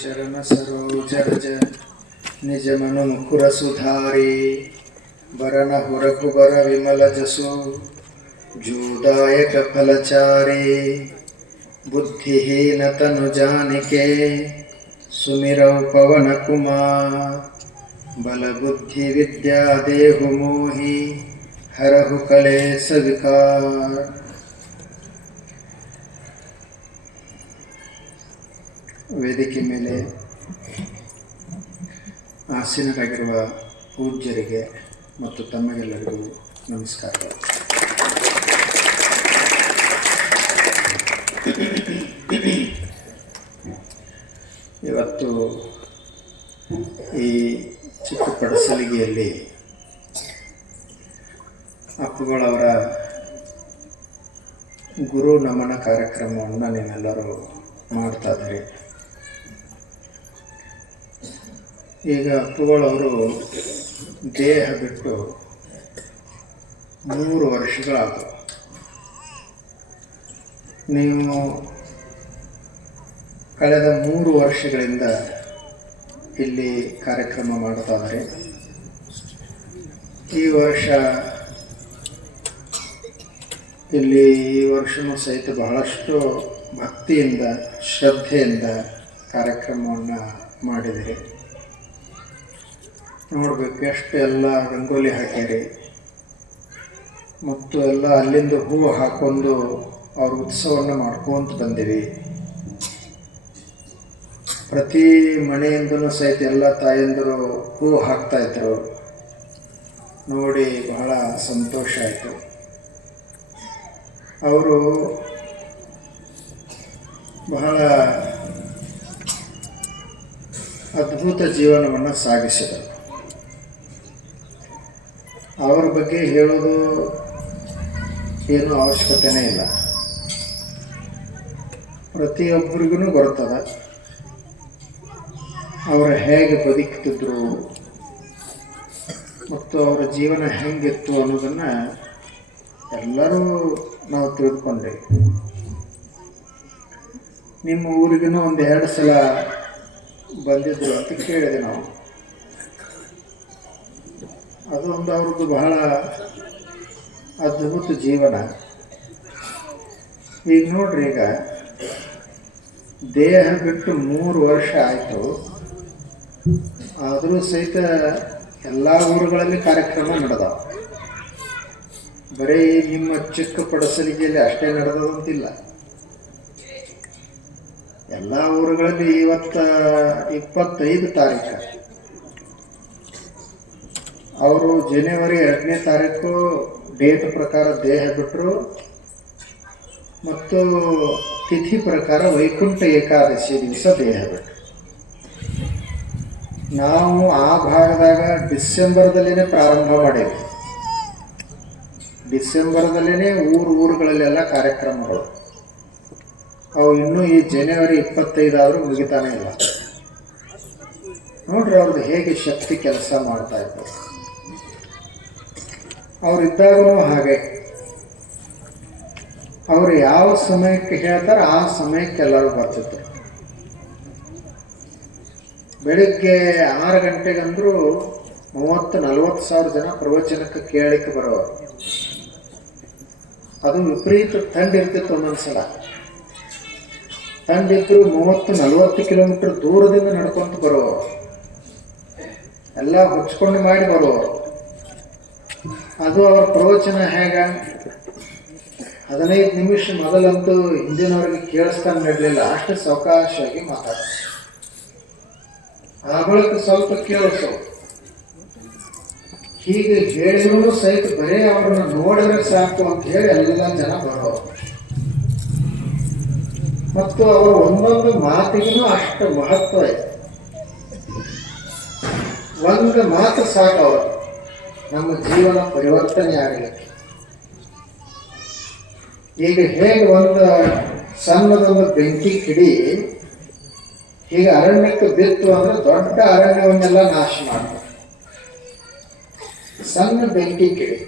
चरण सरोज रज निज मनु मुकुर सुधारी बरन रघुबर विमल जसु जोदायक फलचारी बुद्धिहीन तनु जानिके सुमिरौ पवन कुमार बल बुद्धि विद्या देहु मोहि हरहु कलेश विकार। ವೇದಿಕೆ ಮೇಲೆ ಆಸೀನರಾಗಿರುವ ಪೂಜ್ಯರಿಗೆ ಮತ್ತು ತಮಗೆಲ್ಲರಿಗೂ ನಮಸ್ಕಾರಗಳು. ಇವತ್ತು ಈ ಚಿಕ್ಕ ಪಡಸಲಿಗೆಯಲ್ಲಿ ಅಪ್ಪುಗಳವರ ಗುರು ನಮನ ಕಾರ್ಯಕ್ರಮವನ್ನು ನೀವೆಲ್ಲರೂ ಮಾಡ್ತಾ ಇದ್ದೀರಿ. ಈಗ ಅಪ್ಪುಗಳವರು ದೇಹ ಬಿಟ್ಟು 3 ವರ್ಷಗಳಾದವು. ನೀವು ಕಳೆದ 3 ವರ್ಷಗಳಿಂದ ಇಲ್ಲಿ ಕಾರ್ಯಕ್ರಮ ಮಾಡ್ತಾ ಇದ್ದಾರೆ. ಈ ವರ್ಷವೂ ಸಹಿತ ಬಹಳಷ್ಟು ಭಕ್ತಿಯಿಂದ ಶ್ರದ್ಧೆಯಿಂದ ಕಾರ್ಯಕ್ರಮವನ್ನು ಮಾಡಿದಿರಿ. ನೋಡಬೇಕು ಎಷ್ಟು ಎಲ್ಲ ರಂಗೋಲಿ ಹಾಕ್ಯಾರಿ ಮತ್ತು ಎಲ್ಲ ಅಲ್ಲಿಂದ ಹೂವು ಹಾಕೊಂಡು ಅವ್ರ ಉತ್ಸವವನ್ನು ಮಾಡ್ಕೊಂತ ಬಂದಿವಿ. ಪ್ರತಿ ಮನೆಯಿಂದಲೂ ಸಹಿತ ಎಲ್ಲ ತಾಯಂದಿರು ಹೂವು ಹಾಕ್ತಾಯಿದ್ರು. ನೋಡಿ ಬಹಳ ಸಂತೋಷ ಆಯಿತು. ಅವರು ಬಹಳ ಅದ್ಭುತ ಜೀವನವನ್ನು ಸಾಗಿಸಿದರು. ಅವರ ಬಗ್ಗೆ ಹೇಳೋದು ಏನೂ ಅವಶ್ಯಕತೆಯೇ ಇಲ್ಲ. ಪ್ರತಿಯೊಬ್ಬರಿಗೂ ಬರ್ತದೆ ಅವರು ಹೇಗೆ ಬದುಕ್ತಿದ್ರು ಮತ್ತು ಅವರ ಜೀವನ ಹೆಂಗಿತ್ತು ಅನ್ನೋದನ್ನು ಎಲ್ಲರೂ ನಾವು ತಿಳ್ಕೊಂಡ್ರಿ. ನಿಮ್ಮ ಊರಿಗೂ 1-2 ಸಲ ಬಂದಿದ್ರು ಅಂತ ಕೇಳಿದೆ ನಾವು. ಅದೊಂದು ಅವ್ರದ್ದು ಬಹಳ ಅದ್ಭುತ ಜೀವನ. ಈಗ ನೋಡ್ರಿ, ಈಗ ದೇಹ ಬಿಟ್ಟು 3 ವರ್ಷ ಆಯಿತು. ಆದರೂ ಸಹಿತ ಎಲ್ಲ ಊರುಗಳಲ್ಲಿ ಕಾರ್ಯಕ್ರಮ ನಡೆದವು. ಬರೀ ನಿಮ್ಮ ಚಿಕ್ಕ ಪಡಸಲಿಗೆಯಲ್ಲಿ ಅಷ್ಟೇ ನಡೆದಂತಿಲ್ಲ. ಎಲ್ಲ ಊರುಗಳಲ್ಲಿ ಇವತ್ತು 25 ತಾರೀಕು ಅವರು ಜನವರಿ 2ನೇ ತಾರೀಕು ಡೇಟ್ ಪ್ರಕಾರ ದೇಹ ಬಿಟ್ಟರು ಮತ್ತು ತಿಥಿ ಪ್ರಕಾರ ವೈಕುಂಠ ಏಕಾದಶಿ ದಿವಸ ದೇಹ ಬಿಟ್ಟರು. ನಾವು ಆ ಭಾಗದಾಗ ಡಿಸೆಂಬರ್ದಲ್ಲೇ ಪ್ರಾರಂಭ ಮಾಡೇವಿ. ಡಿಸೆಂಬರ್ದಲ್ಲೇ ಊರುಗಳಲ್ಲೆಲ್ಲ ಕಾರ್ಯಕ್ರಮಗಳು. ಅವು ಇನ್ನೂ ಈ ಜನವರಿ 25 ಆದರೂ ಮುಗಿತಾನೇ ಇಲ್ಲ. ನೋಡ್ರಿ ಅವ್ರದ್ದು ಹೇಗೆ ಶಕ್ತಿ ಕೆಲಸ ಮಾಡ್ತಾ ಇದ್ರು. ಅವರಿದ್ದಾಗೂ ಹಾಗೆ ಅವರು ಯಾವ ಸಮಯಕ್ಕೆ ಹೇಳ್ತಾರೆ ಆ ಸಮಯಕ್ಕೆ ಎಲ್ಲರೂ ಬರ್ತಿದ್ರು. ಬೆಳಿಗ್ಗೆ 6 ಗಂಟೆಗಂದರೂ 30-40 ಸಾವಿರ ಜನ ಪ್ರವಚನಕ್ಕೆ ಕೇಳಲಿಕ್ಕೆ ಬರೋರು. ಅದು ವಿಪರೀತ ಥಂಡಿ ಇರ್ತಿತ್ತು. ಒಂದೊಂದ್ಸಲ ಥಂಡಿದ್ರು 30-40 ಕಿಲೋಮೀಟರ್ ದೂರದಿಂದ ನಡ್ಕೊಂತ ಬರೋರು. ಎಲ್ಲ ಹುಚ್ಕೊಂಡು ಮಾಡಿ ಬರೋರು. ಅದು ಅವರ ಪ್ರವಚನ ಹೇಗ 15 ನಿಮಿಷ ಮೊದಲಂತೂ ಹಿಂದಿನವ್ರಿಗೆ ಕೇಳಿಸ್ಕೊಂಡು ನಡಲಿಲ್ಲ. ಅಷ್ಟು ಸಾವಕಾಶವಾಗಿ ಮಾತಾಡೋದು. ಆ ಬಳಿಕ ಸ್ವಲ್ಪ ಕೇಳಿಸೋ. ಹೀಗೆ ಹೇಳಿದ್ರು ಸಹಿತ ಬರೀ ಅವ್ರನ್ನ ನೋಡಿದ್ರೆ ಸಾಕು ಅಂತ ಹೇಳಿ ಎಲ್ಲ ಜನ ಬರೋರು. ಮತ್ತು ಅವರ ಒಂದೊಂದು ಮಾತಿಗೂ ಅಷ್ಟು ಮಹತ್ವ ಇದೆ. ಒಂದು ಮಾತು ಸಾಕು ಅವರು ನಮ್ಮ ಜೀವನ ಪರಿವರ್ತನೆ ಆಗಲಿಕ್ಕೆ. ಈಗ ಹೇಗೆ ಒಂದು ಸಣ್ಣದೊಂದು ಬೆಂಕಿ ಕಿಡಿ ಹೀಗೆ ಅರಣ್ಯಕ್ಕೆ ಬಿತ್ತು ಅಂದ್ರೆ ದೊಡ್ಡ ಅರಣ್ಯವನ್ನೆಲ್ಲ ನಾಶ ಮಾಡ್ತಾರೆ. ಸಣ್ಣ ಬೆಂಕಿ ಕಿಡಿ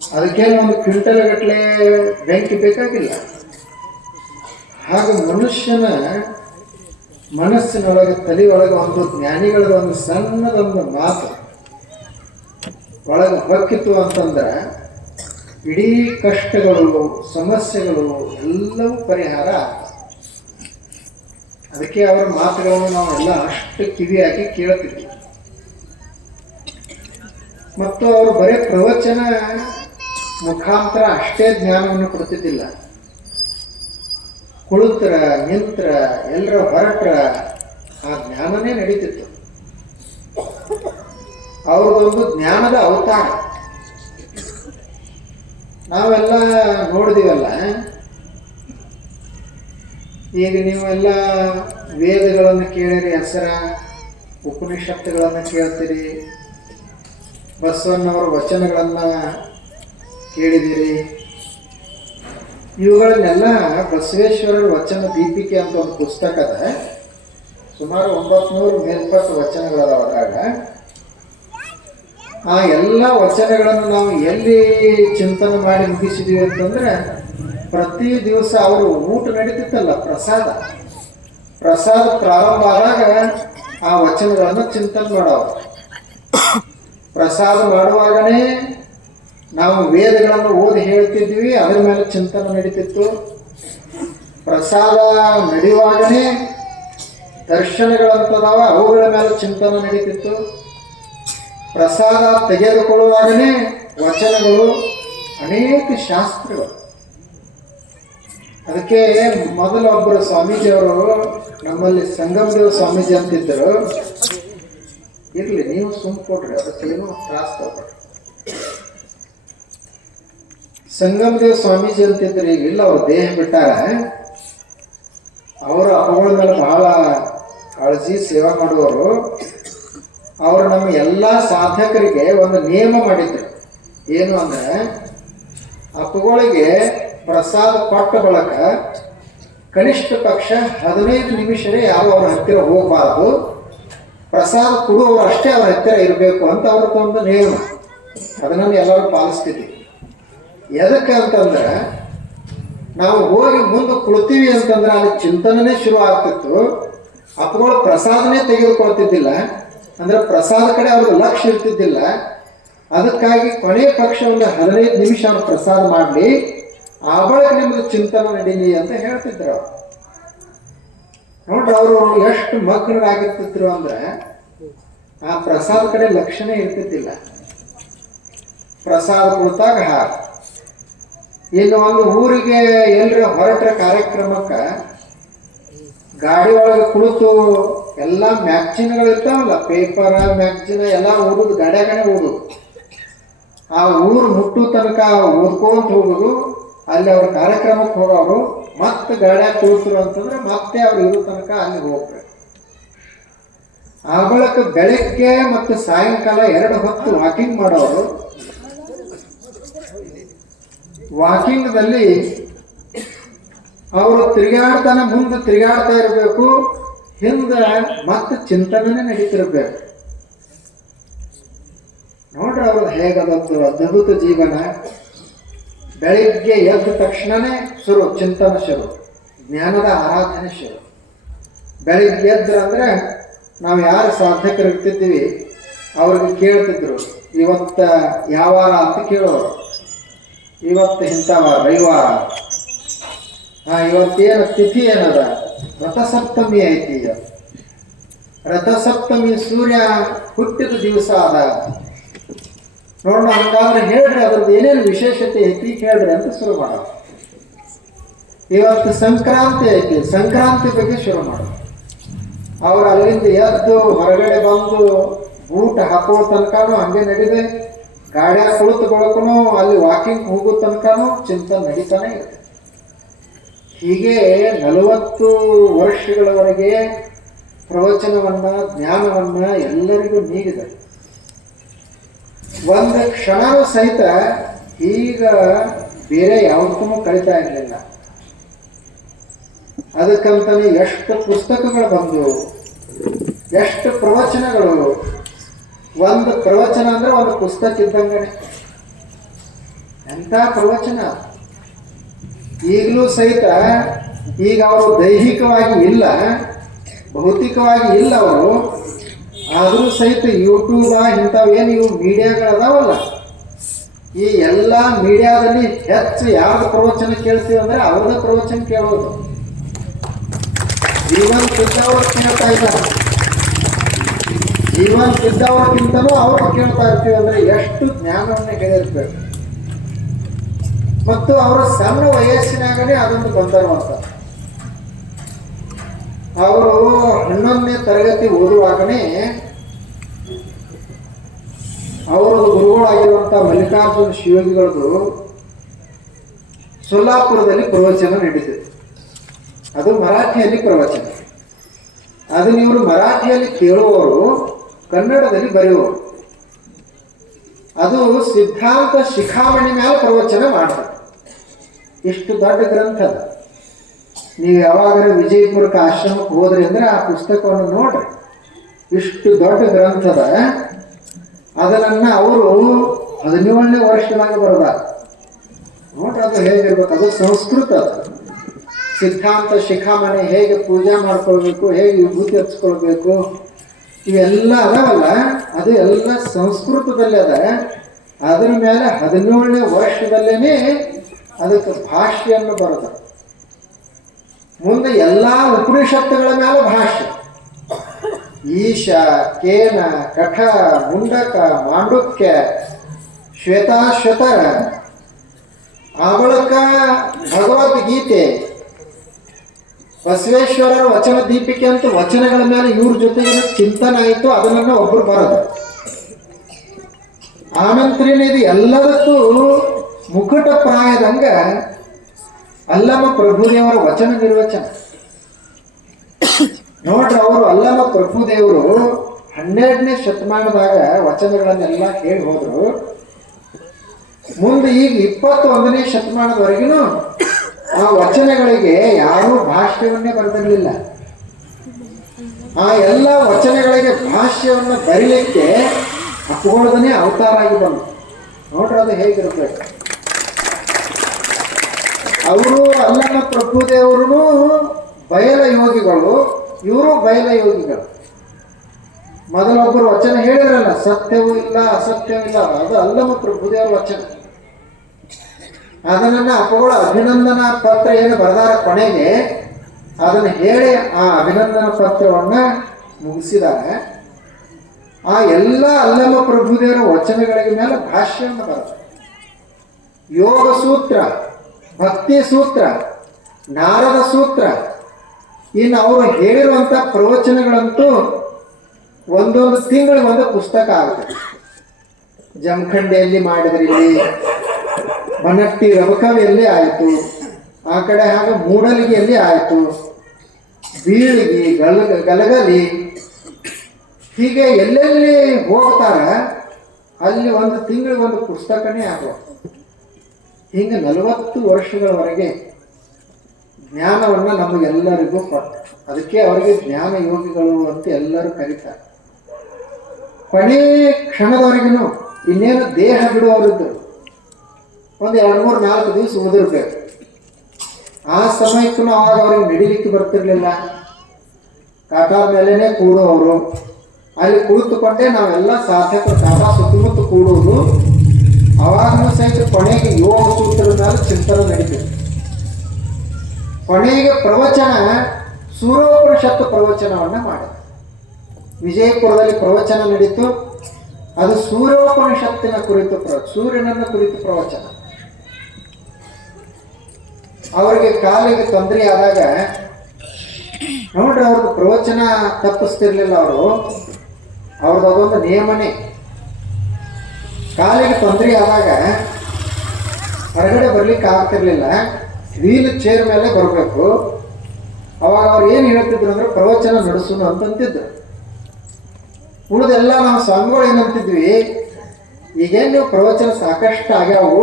ಅದಕ್ಕೇನು ಒಂದು ಕ್ವಿಂಟಲ್ ಗಟ್ಟಲೆ ಬೆಂಕಿ ಬೇಕಾಗಿಲ್ಲ. ಹಾಗೂ ಮನುಷ್ಯನ ಮನಸ್ಸಿನೊಳಗೆ ತಲೆಯೊಳಗೆ ಒಂದು ಜ್ಞಾನಿಗಳದ ಒಂದು ಸಣ್ಣದೊಂದು ಮಾತು ಒಳಗೆ ಹೊಕ್ಕಿತು ಅಂತಂದ್ರೆ ಇಡೀ ಕಷ್ಟಗಳು ಸಮಸ್ಯೆಗಳು ಎಲ್ಲವೂ ಪರಿಹಾರ ಆಗ್ತವೆ. ಅದಕ್ಕೆ ಅವರ ಮಾತುಗಳನ್ನು ನಾವೆಲ್ಲ ಅಷ್ಟು ಕಿವಿ ಹಾಕಿ ಕೇಳ್ತಿದ್ವಿ. ಮತ್ತು ಅವರು ಬರೀ ಪ್ರವಚನ ಮುಖಾಂತರ ಅಷ್ಟೇ ಜ್ಞಾನವನ್ನು ಕೊಡ್ತಿದ್ದಿಲ್ಲ. ಕುಳಿತರ ನಿಂತರ ಎಲ್ಲರ ಹೊರಟ್ರ ಆ ಜ್ಞಾನನೇ ನಡೀತಿತ್ತು. ಅವ್ರದ್ದೊಂದು ಜ್ಞಾನದ ಅವತಾರ ನಾವೆಲ್ಲ ನೋಡಿದೀವಲ್ಲ. ಈಗ ನೀವೆಲ್ಲ ವೇದಗಳನ್ನು ಕೇಳಿರಿ, ಹೆಸರ ಉಪನಿಷತ್ತುಗಳನ್ನು ಕೇಳ್ತೀರಿ, ಬಸವಣ್ಣವರ ವಚನಗಳನ್ನು ಕೇಳಿದಿರಿ. ಇವುಗಳನ್ನೆಲ್ಲ ಬಸವೇಶ್ವರರ ವಚನ ದೀಪಿಕೆ ಅಂತ ಒಂದು ಪುಸ್ತಕ ಅದ. ಸುಮಾರು 900 ಮೇಲ್ಪಟ್ಟು ವಚನಗಳದಾವ ಅದ್ರಾಗ. ಆ ಎಲ್ಲ ವಚನಗಳನ್ನು ನಾವು ಎಲ್ಲಿ ಚಿಂತನೆ ಮಾಡಿ ಮುಗಿಸಿದೀವಿ ಅಂತಂದ್ರೆ, ಪ್ರತಿ ದಿವಸ ಅವರು ಊಟ ನಡೀತಿತ್ತಲ್ಲ, ಪ್ರಸಾದ ಪ್ರಾರಂಭ ಆದಾಗ ಆ ವಚನಗಳನ್ನು ಚಿಂತನೆ ಮಾಡೋರು. ಪ್ರಸಾದ ಮಾಡುವಾಗನೇ ನಾವು ವೇದಗಳನ್ನು ಓದಿ ಹೇಳ್ತಿದ್ವಿ, ಅದ್ರ ಮೇಲೆ ಚಿಂತನೆ ನಡೀತಿತ್ತು. ಪ್ರಸಾದ ನಡೆಯುವಾಗನೇ ದರ್ಶನಗಳಂತದಾವ, ಅವುಗಳ ಮೇಲೆ ಚಿಂತನೆ ನಡೀತಿತ್ತು. ಪ್ರಸಾದ ತೆಗೆದುಕೊಳ್ಳುವಾಗನೇ ವಚನಗಳು, ಅನೇಕ ಶಾಸ್ತ್ರಗಳು. ಅದಕ್ಕೆ ಮೊದಲೊಬ್ಬರು ಸ್ವಾಮೀಜಿಯವರು ನಮ್ಮಲ್ಲಿ ಸಂಗಮದೇವ ಸ್ವಾಮೀಜಿ ಅಂತಿದ್ದರು. ಇರಲಿ, ನೀವು ಸುಮ್ಮ ಕೊಡ್ರಿ, ಅದಕ್ಕೇನು ತ್ರಾಸ ತಗೊಳ್ರಿ. ಸಂಗಮದೇವ ಸ್ವಾಮೀಜಿ ಅಂತಿದ್ರು. ಈಗ ಇಲ್ಲ, ಅವ್ರು ದೇಹ ಬಿಟ್ಟಾರ. ಅವರು ಅಪ್ಪಗಳ ಮೇಲೆ ಬಹಳ ಕಾಳಜಿ ಸೇವಾ ಮಾಡುವವರು. ಅವರು ನಮ್ಮ ಎಲ್ಲ ಸಾಧಕರಿಗೆ ಒಂದು ನಿಯಮ ಮಾಡಿದ್ರು. ಏನು ಅಂದ್ರೆ, ಅಪ್ಪಗಳಿಗೆ ಪ್ರಸಾದ ಕೊಟ್ಟ ಬಳಕ ಕನಿಷ್ಠ ಪಕ್ಷ 15 ನಿಮಿಷವೇ ಯಾರು ಅವ್ರ ಹತ್ತಿರ ಹೋಗಬಾರ್ದು, ಪ್ರಸಾದ ಕೊಡುವವರು ಅಷ್ಟೇ ಅವ್ರ ಹತ್ತಿರ ಇರಬೇಕು ಅಂತ ಅವ್ರದ್ದೊಂದು ನಿಯಮ. ಅದನ್ನು ಎಲ್ಲರೂ ಪಾಲಿಸ್ತಿದ್ವಿ. ಎದಕ್ಕೆ ಅಂತಂದ್ರೆ, ನಾವು ಹೋಗಿ ಮುಂದೆ ಕೊಡ್ತೀವಿ ಅಂತಂದ್ರೆ ಅಲ್ಲಿ ಚಿಂತನೆ ಶುರು ಆಗ್ತಿತ್ತು. ಅಪ್ಪಗಳು ಪ್ರಸಾದನೇ ತೆಗೆದುಕೊಳ್ತಿದ್ದಿಲ್ಲ, ಅಂದ್ರೆ ಪ್ರಸಾದ ಕಡೆ ಅವ್ರದ್ದು ಲಕ್ಷ್ಯ ಇರ್ತಿದ್ದಿಲ್ಲ. ಅದಕ್ಕಾಗಿ ಕೊನೆಯ ಪಕ್ಷ ಒಂದು 15 ನಿಮಿಷ ಅವ್ರು ಪ್ರಸಾದ ಮಾಡಲಿ, ಆ ಬಳಿಕ ನಿಮ್ದು ಚಿಂತನೆ ನಡೀಲಿ ಅಂತ ಹೇಳ್ತಿದ್ರು. ನೋಡ್ರಿ, ಅವರು ಎಷ್ಟು ಮಗ್ನರಾಗಿರ್ತಿದ್ರು ಅಂದ್ರೆ ಆ ಪ್ರಸಾದ ಕಡೆ ಲಕ್ಷ್ಯನೇ ಇರ್ತಿದ್ದಿಲ್ಲ. ಪ್ರಸಾದ ಕುಳಿತಾಗ ಹಾಗೆ. ಇನ್ನು ಒಂದು ಊರಿಗೆ ಎಲ್ಲರ ಹೊರಟ್ರ ಕಾರ್ಯಕ್ರಮಕ್ಕೆ ಗಾಡಿ ಒಳಗೆ ಕುಳಿತು ಎಲ್ಲ ಮ್ಯಾಗ್ಜಿನ್ಗಳು ಇರ್ತಾವಲ್ಲ, ಪೇಪರ್ ಮ್ಯಾಗ್ಜಿನ್ ಎಲ್ಲ ಓದೋದು, ಗಾಡಿಯಾಗನೇ ಓದೋದು. ಆ ಊರು ಮುಟ್ಟು ತನಕ ಓದ್ಕೊಂತ ಹೋಗೋದು. ಅಲ್ಲಿ ಅವ್ರ ಕಾರ್ಯಕ್ರಮಕ್ಕೆ ಹೋಗೋರು, ಮತ್ತೆ ಗಾಡಿಯಾಗ ಕುಳಿತರು ಅಂತಂದ್ರೆ ಮತ್ತೆ ಅವ್ರು ಇರೋ ತನಕ ಅಲ್ಲಿ ಹೋಗ್ಬೇಕು. ಆ ಬಳಿಕ ಬೆಳಗ್ಗೆ ಮತ್ತು ಸಾಯಂಕಾಲ 2 ಹೊತ್ತು ವಾಕಿಂಗ್ ಮಾಡೋರು. ವಾಕಿಂಗ್ದಲ್ಲಿ ಅವರು ಮುಂದೆ ತಿರುಗಾಡ್ತಾ ಇರಬೇಕು, ಹಿಂದೆ ಮತ್ತೆ ಚಿಂತನೆ ನಡೀತಿರ್ಬೇಕು. ನೋಡ್ರಿ ಅವ್ರದ್ದು ಹೇಗದಂತು ಅದ್ಭುತ ಜೀವನ. ಬೆಳಿಗ್ಗೆ ಎದ್ದ ತಕ್ಷಣನೇ ಚಿಂತನೆ ಶುರು, ಜ್ಞಾನದ ಆರಾಧನೆ ಶುರು. ಬೆಳಿಗ್ಗೆ ಎದ್ರಂದ್ರೆ ನಾವು ಯಾರು ಸಾಧಕರು ಇರ್ತಿದ್ದೀವಿ ಅವ್ರಿಗೆ ಕೇಳ್ತಿದ್ರು, ಇವತ್ತ ಯಾವ ವಾರ ಅಂತ ಕೇಳೋರು. ಇವತ್ತು ಇಂಥವಾರ, ರವಿವಾರ. ಇವತ್ತೇನು ತಿಥಿ ಏನದ? ರಥಸಪ್ತಮಿ ಐತಿ. ರಥಸಪ್ತಮಿ ಸೂರ್ಯ ಹುಟ್ಟಿದ ದಿವಸ ಅದ. ನೋಡೋಣ, ಹಂಗಾದ್ರೆ ಹೇಳ್ರಿ, ಅದ್ರದ್ದು ಏನೇನು ವಿಶೇಷತೆ ಐತಿ ಹೇಳ್ರಿ ಅಂತ ಶುರು ಮಾಡೋದು. ಇವತ್ತು ಸಂಕ್ರಾಂತಿ ಐತಿ, ಸಂಕ್ರಾಂತಿ ಬಗ್ಗೆ ಶುರು ಮಾಡೋದು. ಅವ್ರು ಅಲ್ಲಿಂದ ಎದ್ದು ಹೊರಗಡೆ ಬಂದು ಬೂಟ್ ಹಾಕೋ ತನಕನೂ ಹಂಗೆ ನಡೀದೆ, ಗಾಡಿಯ ಕುಳಿತುಕೊಳ್ಳಕ್ಕೂ ಅಲ್ಲಿ ವಾಕಿಂಗ್ ಹೋಗೋ ತನಕನೂ ಚಿಂತನೆ ನಡೀತಾನೆ ಇರುತ್ತೆ. ಹೀಗೆ 40 ವರ್ಷಗಳವರೆಗೆ ಪ್ರವಚನವನ್ನ, ಜ್ಞಾನವನ್ನ ಎಲ್ಲರಿಗೂ ನೀಡಿದೆ. ಒಂದು ಕ್ಷಣವೂ ಸಹಿತ ಈಗ ಬೇರೆ ಯಾವುದಕ್ಕೂ ಕಲಿತಾ ಇರಲಿಲ್ಲ. ಅದಕ್ಕಂತಾನೆ ಎಷ್ಟು ಪುಸ್ತಕಗಳು ಬಂದು, ಎಷ್ಟು ಪ್ರವಚನಗಳು. ಒಂದು ಪ್ರವಚನ ಅಂದ್ರೆ ಒಂದು ಪುಸ್ತಕ ಇದ್ದಂಗನೆ. ಎಂಥ ಪ್ರವಚನ! ಈಗಲೂ ಸಹಿತ ಈಗ ಅವರು ದೈಹಿಕವಾಗಿ ಇಲ್ಲ, ಭೌತಿಕವಾಗಿ ಇಲ್ಲ ಅವರು, ಆದರೂ ಸಹಿತ ಯೂಟ್ಯೂಬ ಇಂಥವೇನು ಇವು ಮೀಡಿಯಾಗಳದಾವಲ್ಲ, ಈ ಎಲ್ಲ ಮೀಡಿಯಾದಲ್ಲಿ ಹೆಚ್ಚು ಯಾವ್ದು ಪ್ರವಚನ ಕೇಳ್ತೀವಿ ಅಂದ್ರೆ ಅವ್ರದ್ದೇ ಪ್ರವಚನ ಕೇಳೋದು. ಜೀವನ್ ಬಿದ್ದವ್ರು ಕೇಳ್ತಾ ಇದ್ದಾರೆ, ಜೀವನ್ ಬಿದ್ದವ್ರಿಗಿಂತಲೂ ಅವ್ರು ಕೇಳ್ತಾ ಇರ್ತೀವಿ ಅಂದ್ರೆ ಎಷ್ಟು ಜ್ಞಾನವನ್ನೇ ಹೇಳಿರ್ಬೇಕು. ಮತ್ತು ಅವರ ಸಣ್ಣ ವಯಸ್ಸಿನಾಗನೇ ಅದೊಂದು ಬಂದರುವಂತ. ಅವರು 11ನೇ ತರಗತಿ ಓದುವಾಗನೇ ಅವರದ್ದು ಗುರುಗಳಾಗಿರುವಂಥ ಮಲ್ಲಿಕಾರ್ಜುನ ಶಿವಯೋಗಿಗಳದ್ದು ಸೊಲ್ಲಾಪುರದಲ್ಲಿ ಪ್ರವಚನ ನಡೀತಿದೆ. ಅದು ಮರಾಠಿಯಲ್ಲಿ ಪ್ರವಚನ. ಅದನ್ನ ಇವರು ಮರಾಠಿಯಲ್ಲಿ ಕೇಳುವವರು, ಕನ್ನಡದಲ್ಲಿ ಬರೆಯುವವರು. ಅದು ಸಿದ್ಧಾಂತ ಶಿಖಾಮಣಿ ಮೇಲೆ ಪ್ರವಚನ ಮಾಡ್ತಾರೆ. ಇಷ್ಟು ದೊಡ್ಡ ಗ್ರಂಥ. ನೀವು ಯಾವಾಗಲೂ ವಿಜಯಪುರಕ್ಕೆ ಆಶ್ರಮಕ್ಕೆ ಹೋದ್ರಿ ಅಂದ್ರೆ ಆ ಪುಸ್ತಕವನ್ನು ನೋಡ್ರಿ. ಇಷ್ಟು ದೊಡ್ಡ ಗ್ರಂಥದ. ಅದನ್ನ ಅವರು 17ನೇ ವರ್ಷದಾಗ ಬರೆದಾರ. ನೋಡ್ರಿ ಅದು ಹೇಗಿರ್ಬೇಕು. ಅದು ಸಂಸ್ಕೃತ. ಅದು ಸಿದ್ಧಾಂತ ಶಿಖಾಮಣಿ ಹೇಗೆ ಪೂಜೆ ಮಾಡ್ಕೊಳ್ಬೇಕು, ಹೇಗೆ ವಿಭೂತಿ ಹಚ್ಕೊಳ್ಬೇಕು, ಇವೆಲ್ಲ ಅದಾವಲ್ಲ, ಅದು ಎಲ್ಲ ಸಂಸ್ಕೃತದಲ್ಲಿ ಅದ. ಅದರ ಮೇಲೆ 17ನೇ ವರ್ಷದಲ್ಲೇನೆ ಅದಕ್ಕೆ ಭಾಷ್ಯವನ್ನು ಬರೆದ. ಮುಂದೆ ಎಲ್ಲ ಉಪನಿಷತ್ತುಗಳ ಮೇಲೆ ಭಾಷ್ಯ. ಈಶ, ಕೇನ, ಕಠ, ಮುಂಡಕ, ಮಾಂಡುಕ್ಯ, ಶ್ವೇತಾಶ್ವತ, ಆವಳಕ, ಭಗವದ್ಗೀತೆ, ಬಸವೇಶ್ವರರ ವಚನ ದೀಪಿಕೆ ಅಂತ ವಚನಗಳ ಮೇಲೆ ಇವ್ರ ಜೊತೆಗಿನ ಚಿಂತನೆ ಆಯಿತು. ಅದನ್ನ ಒಬ್ಬರು ಬರೋದು. ಆನಂತರಿನ ಇದು ಎಲ್ಲದಕ್ಕೂ ಮುಕುಟ ಪ್ರಾಯದಂಗ ಅಲ್ಲಮ ಪ್ರಭುದೇವರ ವಚನ ನಿರ್ವಚನ ನೋಡ್ರಿ. ಅವರು ಅಲ್ಲಮ ಪ್ರಭುದೇವರು 12ನೇ ಶತಮಾನದಾಗ ವಚನಗಳನ್ನೆಲ್ಲ ಹೇಳಿ ಹೋದ್ರು. ಮುಂದೆ ಈಗ 21ನೇ ಶತಮಾನದವರೆಗೂ ಆ ವಚನಗಳಿಗೆ ಯಾರೂ ಭಾಷ್ಯವನ್ನೇ ಬರೆದಿರಲಿಲ್ಲ. ಆ ಎಲ್ಲ ವಚನಗಳಿಗೆ ಭಾಷ್ಯವನ್ನು ಬರೀಲಿಕ್ಕೆ ಅಪೋಳದನೇ ಅವತಾರ ಆಗಿ ಬಂತು. ನೋಡ್ರಿ ಅದು ಹೇಗಿರ್ಬೇಕು. ಅವರು ಅಲ್ಲಮ ಪ್ರಭುದೇವರು ಬಯಲ ಯೋಗಿಗಳು, ಇವರು ಬಯಲ ಯೋಗಿಗಳು. ಮೊದಲೊಬ್ಬರು ವಚನ ಹೇಳಿದ್ರಲ್ಲ, ಸತ್ಯವೂ ಇಲ್ಲ ಅಸತ್ಯವೂ ಇಲ್ಲ, ಅದು ಅಲ್ಲಮ ಪ್ರಭುದೇವರ ವಚನ. ಅದನ್ನ ಅಪ್ಪಗಳು ಅಭಿನಂದನಾ ಪತ್ರ ಏನು ಬರೆದಾರ ಕೊನೆಗೆ ಅದನ್ನು ಹೇಳಿ ಆ ಅಭಿನಂದನಾ ಪತ್ರವನ್ನ ಮುಗಿಸಿದಾಗ ಆ ಎಲ್ಲ ಅಲ್ಲಮ ಪ್ರಭುದೇವರ ವಚನಗಳಿಗೆ ಮೇಲೆ ಭಾಷ್ಯವನ್ನು ಬರೆದ. ಯೋಗ ಸೂತ್ರ, ಭಕ್ತಿ ಸೂತ್ರ, ನಾರದ ಸೂತ್ರ, ಇನ್ನು ಅವರು ಹೇಳಿರುವಂಥ ಪ್ರವಚನಗಳಂತೂ ಒಂದೊಂದು ತಿಂಗಳಿಗೆ ಒಂದು ಪುಸ್ತಕ ಆಗುತ್ತೆ. ಜಮಖಂಡಿಯಲ್ಲಿ ಮಾಡಿದ್ರಿ, ಮನಟ್ಟಿ ರಬಕವಿಯಲ್ಲಿ ಆಯಿತು, ಆ ಕಡೆ ಹಾಗೆ ಮೂಡಲಿಗೆಯಲ್ಲಿ ಆಯಿತು, ಬೀಳಿಗಿ, ಗಲಗಲಿ, ಹೀಗೆ ಎಲ್ಲೆಲ್ಲಿ ಹೋಗ್ತಾರ ಅಲ್ಲಿ ಒಂದು ತಿಂಗಳಿಗೆ ಒಂದು ಪುಸ್ತಕನೇ ಆಗುವ. ಹಿಂಗೆ 40 ವರ್ಷಗಳವರೆಗೆ ಜ್ಞಾನವನ್ನು ನಮಗೆಲ್ಲರಿಗೂ ಕೊಟ್ಟು, ಅದಕ್ಕೆ ಅವರಿಗೆ ಜ್ಞಾನ ಯೋಗಿಗಳು ಅಂತ ಎಲ್ಲರೂ ಕರೀತಾರೆ. ಕೊನೆ ಕ್ಷಣದವರೆಗೂ ಇನ್ನೇನು ದೇಹ ಬಿಡುವವರಿದ್ದರು ಒಂದು 2-3-4 ದಿವಸ ಉಳಿದಿರ್ಬೇಕು. ಆ ಸಮಯಕ್ಕೂ ಅವಾಗ ಅವ್ರಿಗೆ ನಡಿಲಿಕ್ಕೆ ಬರ್ತಿರ್ಲಿಲ್ಲ. ಕಾಟಾದ ಮೇಲೇನೆ ಕೂಡುವವರು, ಅಲ್ಲಿ ಕುಳಿತುಕೊಂಡೇ ನಾವೆಲ್ಲ ಸಾಧಕರು ಕಾಟಾ ಸುತ್ತಮುತ್ತ ಕೂಡುವುದು. ಅವಾಗಲೂ ಸಹಿತ ಕೊನೆಗೆ ಯೋಗ ಸೂತ್ರದ ಮೇಲೆ ಚಿಂತನೆ ನಡೀತದೆ. ಕೊನೆಗೆ ಪ್ರವಚನ ಸೂರ್ಯೋಪನಿಷತ್ತು ಪ್ರವಚನವನ್ನು ಮಾಡಿದ. ವಿಜಯಪುರದಲ್ಲಿ ಪ್ರವಚನ ನಡೀತು. ಅದು ಸೂರ್ಯೋಪನಿಷತ್ತಿನ ಕುರಿತು ಸೂರ್ಯನನ್ನು ಕುರಿತು ಪ್ರವಚನ. ಅವರಿಗೆ ಕಾಲಿಗೆ ತೊಂದರೆ ಆದಾಗ ನೋಡ್ರಿ, ಅವ್ರದ್ದು ಪ್ರವಚನ ತಪ್ಪಿಸ್ತಿರ್ಲಿಲ್ಲ. ಅವ್ರದ್ದು ಅದೊಂದು ನಿಯಮನೇ. ಕಾಲಿಗೆ ತೊಂದರೆ ಆದಾಗ ಹೊರಗಡೆ ಬರ್ಲಿಕ್ಕೆ ಆಗ್ತಿರ್ಲಿಲ್ಲ, ವೀಲ್ ಚೇರ್ ಮೇಲೆ ಬರಬೇಕು. ಅವಾಗ ಅವ್ರು ಏನು ಹೇಳ್ತಿದ್ರು ಅಂದ್ರೆ ಪ್ರವಚನ ನಡೆಸೋಣ ಅಂತಂತಿದ್ರು. ಉಳಿದೆಲ್ಲ ನಾವು ಸ್ವಾಮಿಗಳು ಏನಂತಿದ್ವಿ, ಈಗೇನು ನೀವು ಪ್ರವಚನ ಸಾಕಷ್ಟು ಆಗ್ಯಾವು,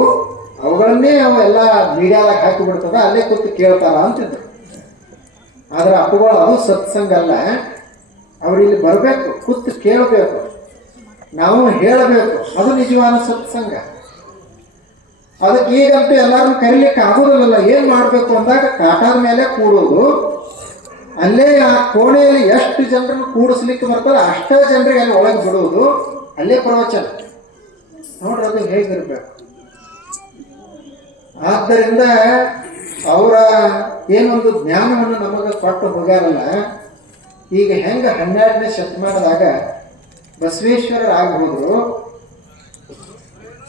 ಅವುಗಳನ್ನೇ ಅವೆಲ್ಲ ಮೀಡಿಯಾದಾಗ ಹಾಕಿಬಿಡ್ತದ, ಅಲ್ಲೇ ಕೂತು ಕೇಳ್ತಾರ ಅಂತಿದ್ರು. ಆದ್ರೆ ಅಪ್ಪಗಳು ಅದು ಸತ್ಸಂಗ ಅಲ್ಲ. ಅವ್ರು ಇಲ್ಲಿ ಬರಬೇಕು, ಕೂತು ಕೇಳಬೇಕು, ನಾವು ಹೇಳಬೇಕು, ಅದು ನಿಜವಾದ ಸತ್ಸಂಗ. ಅದಕ್ಕೆ ಈಗಂತೂ ಎಲ್ಲರೂ ಕರೀಲಿಕ್ಕೆ ಆಗೋದಿಲ್ಲ. ಏನು ಮಾಡಬೇಕು ಅಂದಾಗ ಕಾಟಾದ ಮೇಲೆ ಕೂಡೋದು, ಅಲ್ಲೇ ಆ ಕೋಣೆಯಲ್ಲಿ ಎಷ್ಟು ಜನರನ್ನು ಕೂಡಿಸ್ಲಿಕ್ಕೆ ಬರ್ತಾರೆ ಅಷ್ಟೇ ಜನರಿಗೆ ಅಲ್ಲಿ ಒಳಗೆ ಬಿಡುವುದು, ಅಲ್ಲೇ ಪ್ರವಚನ. ನೋಡ್ರಿ ಅದು ಹೇಗಿರ್ಬೇಕು. ಆದ್ದರಿಂದ ಅವರ ಏನೊಂದು ಜ್ಞಾನವನ್ನು ನಮಗೆ ಕೊಟ್ಟು ಹೋಗ್ಯಾರಲ್ಲ, ಈಗ ಹೆಂಗೆ 12ನೇ ಶತಮಾನದಾಗ ಬಸವೇಶ್ವರರಾಗಿ ಹೋದ್ರು,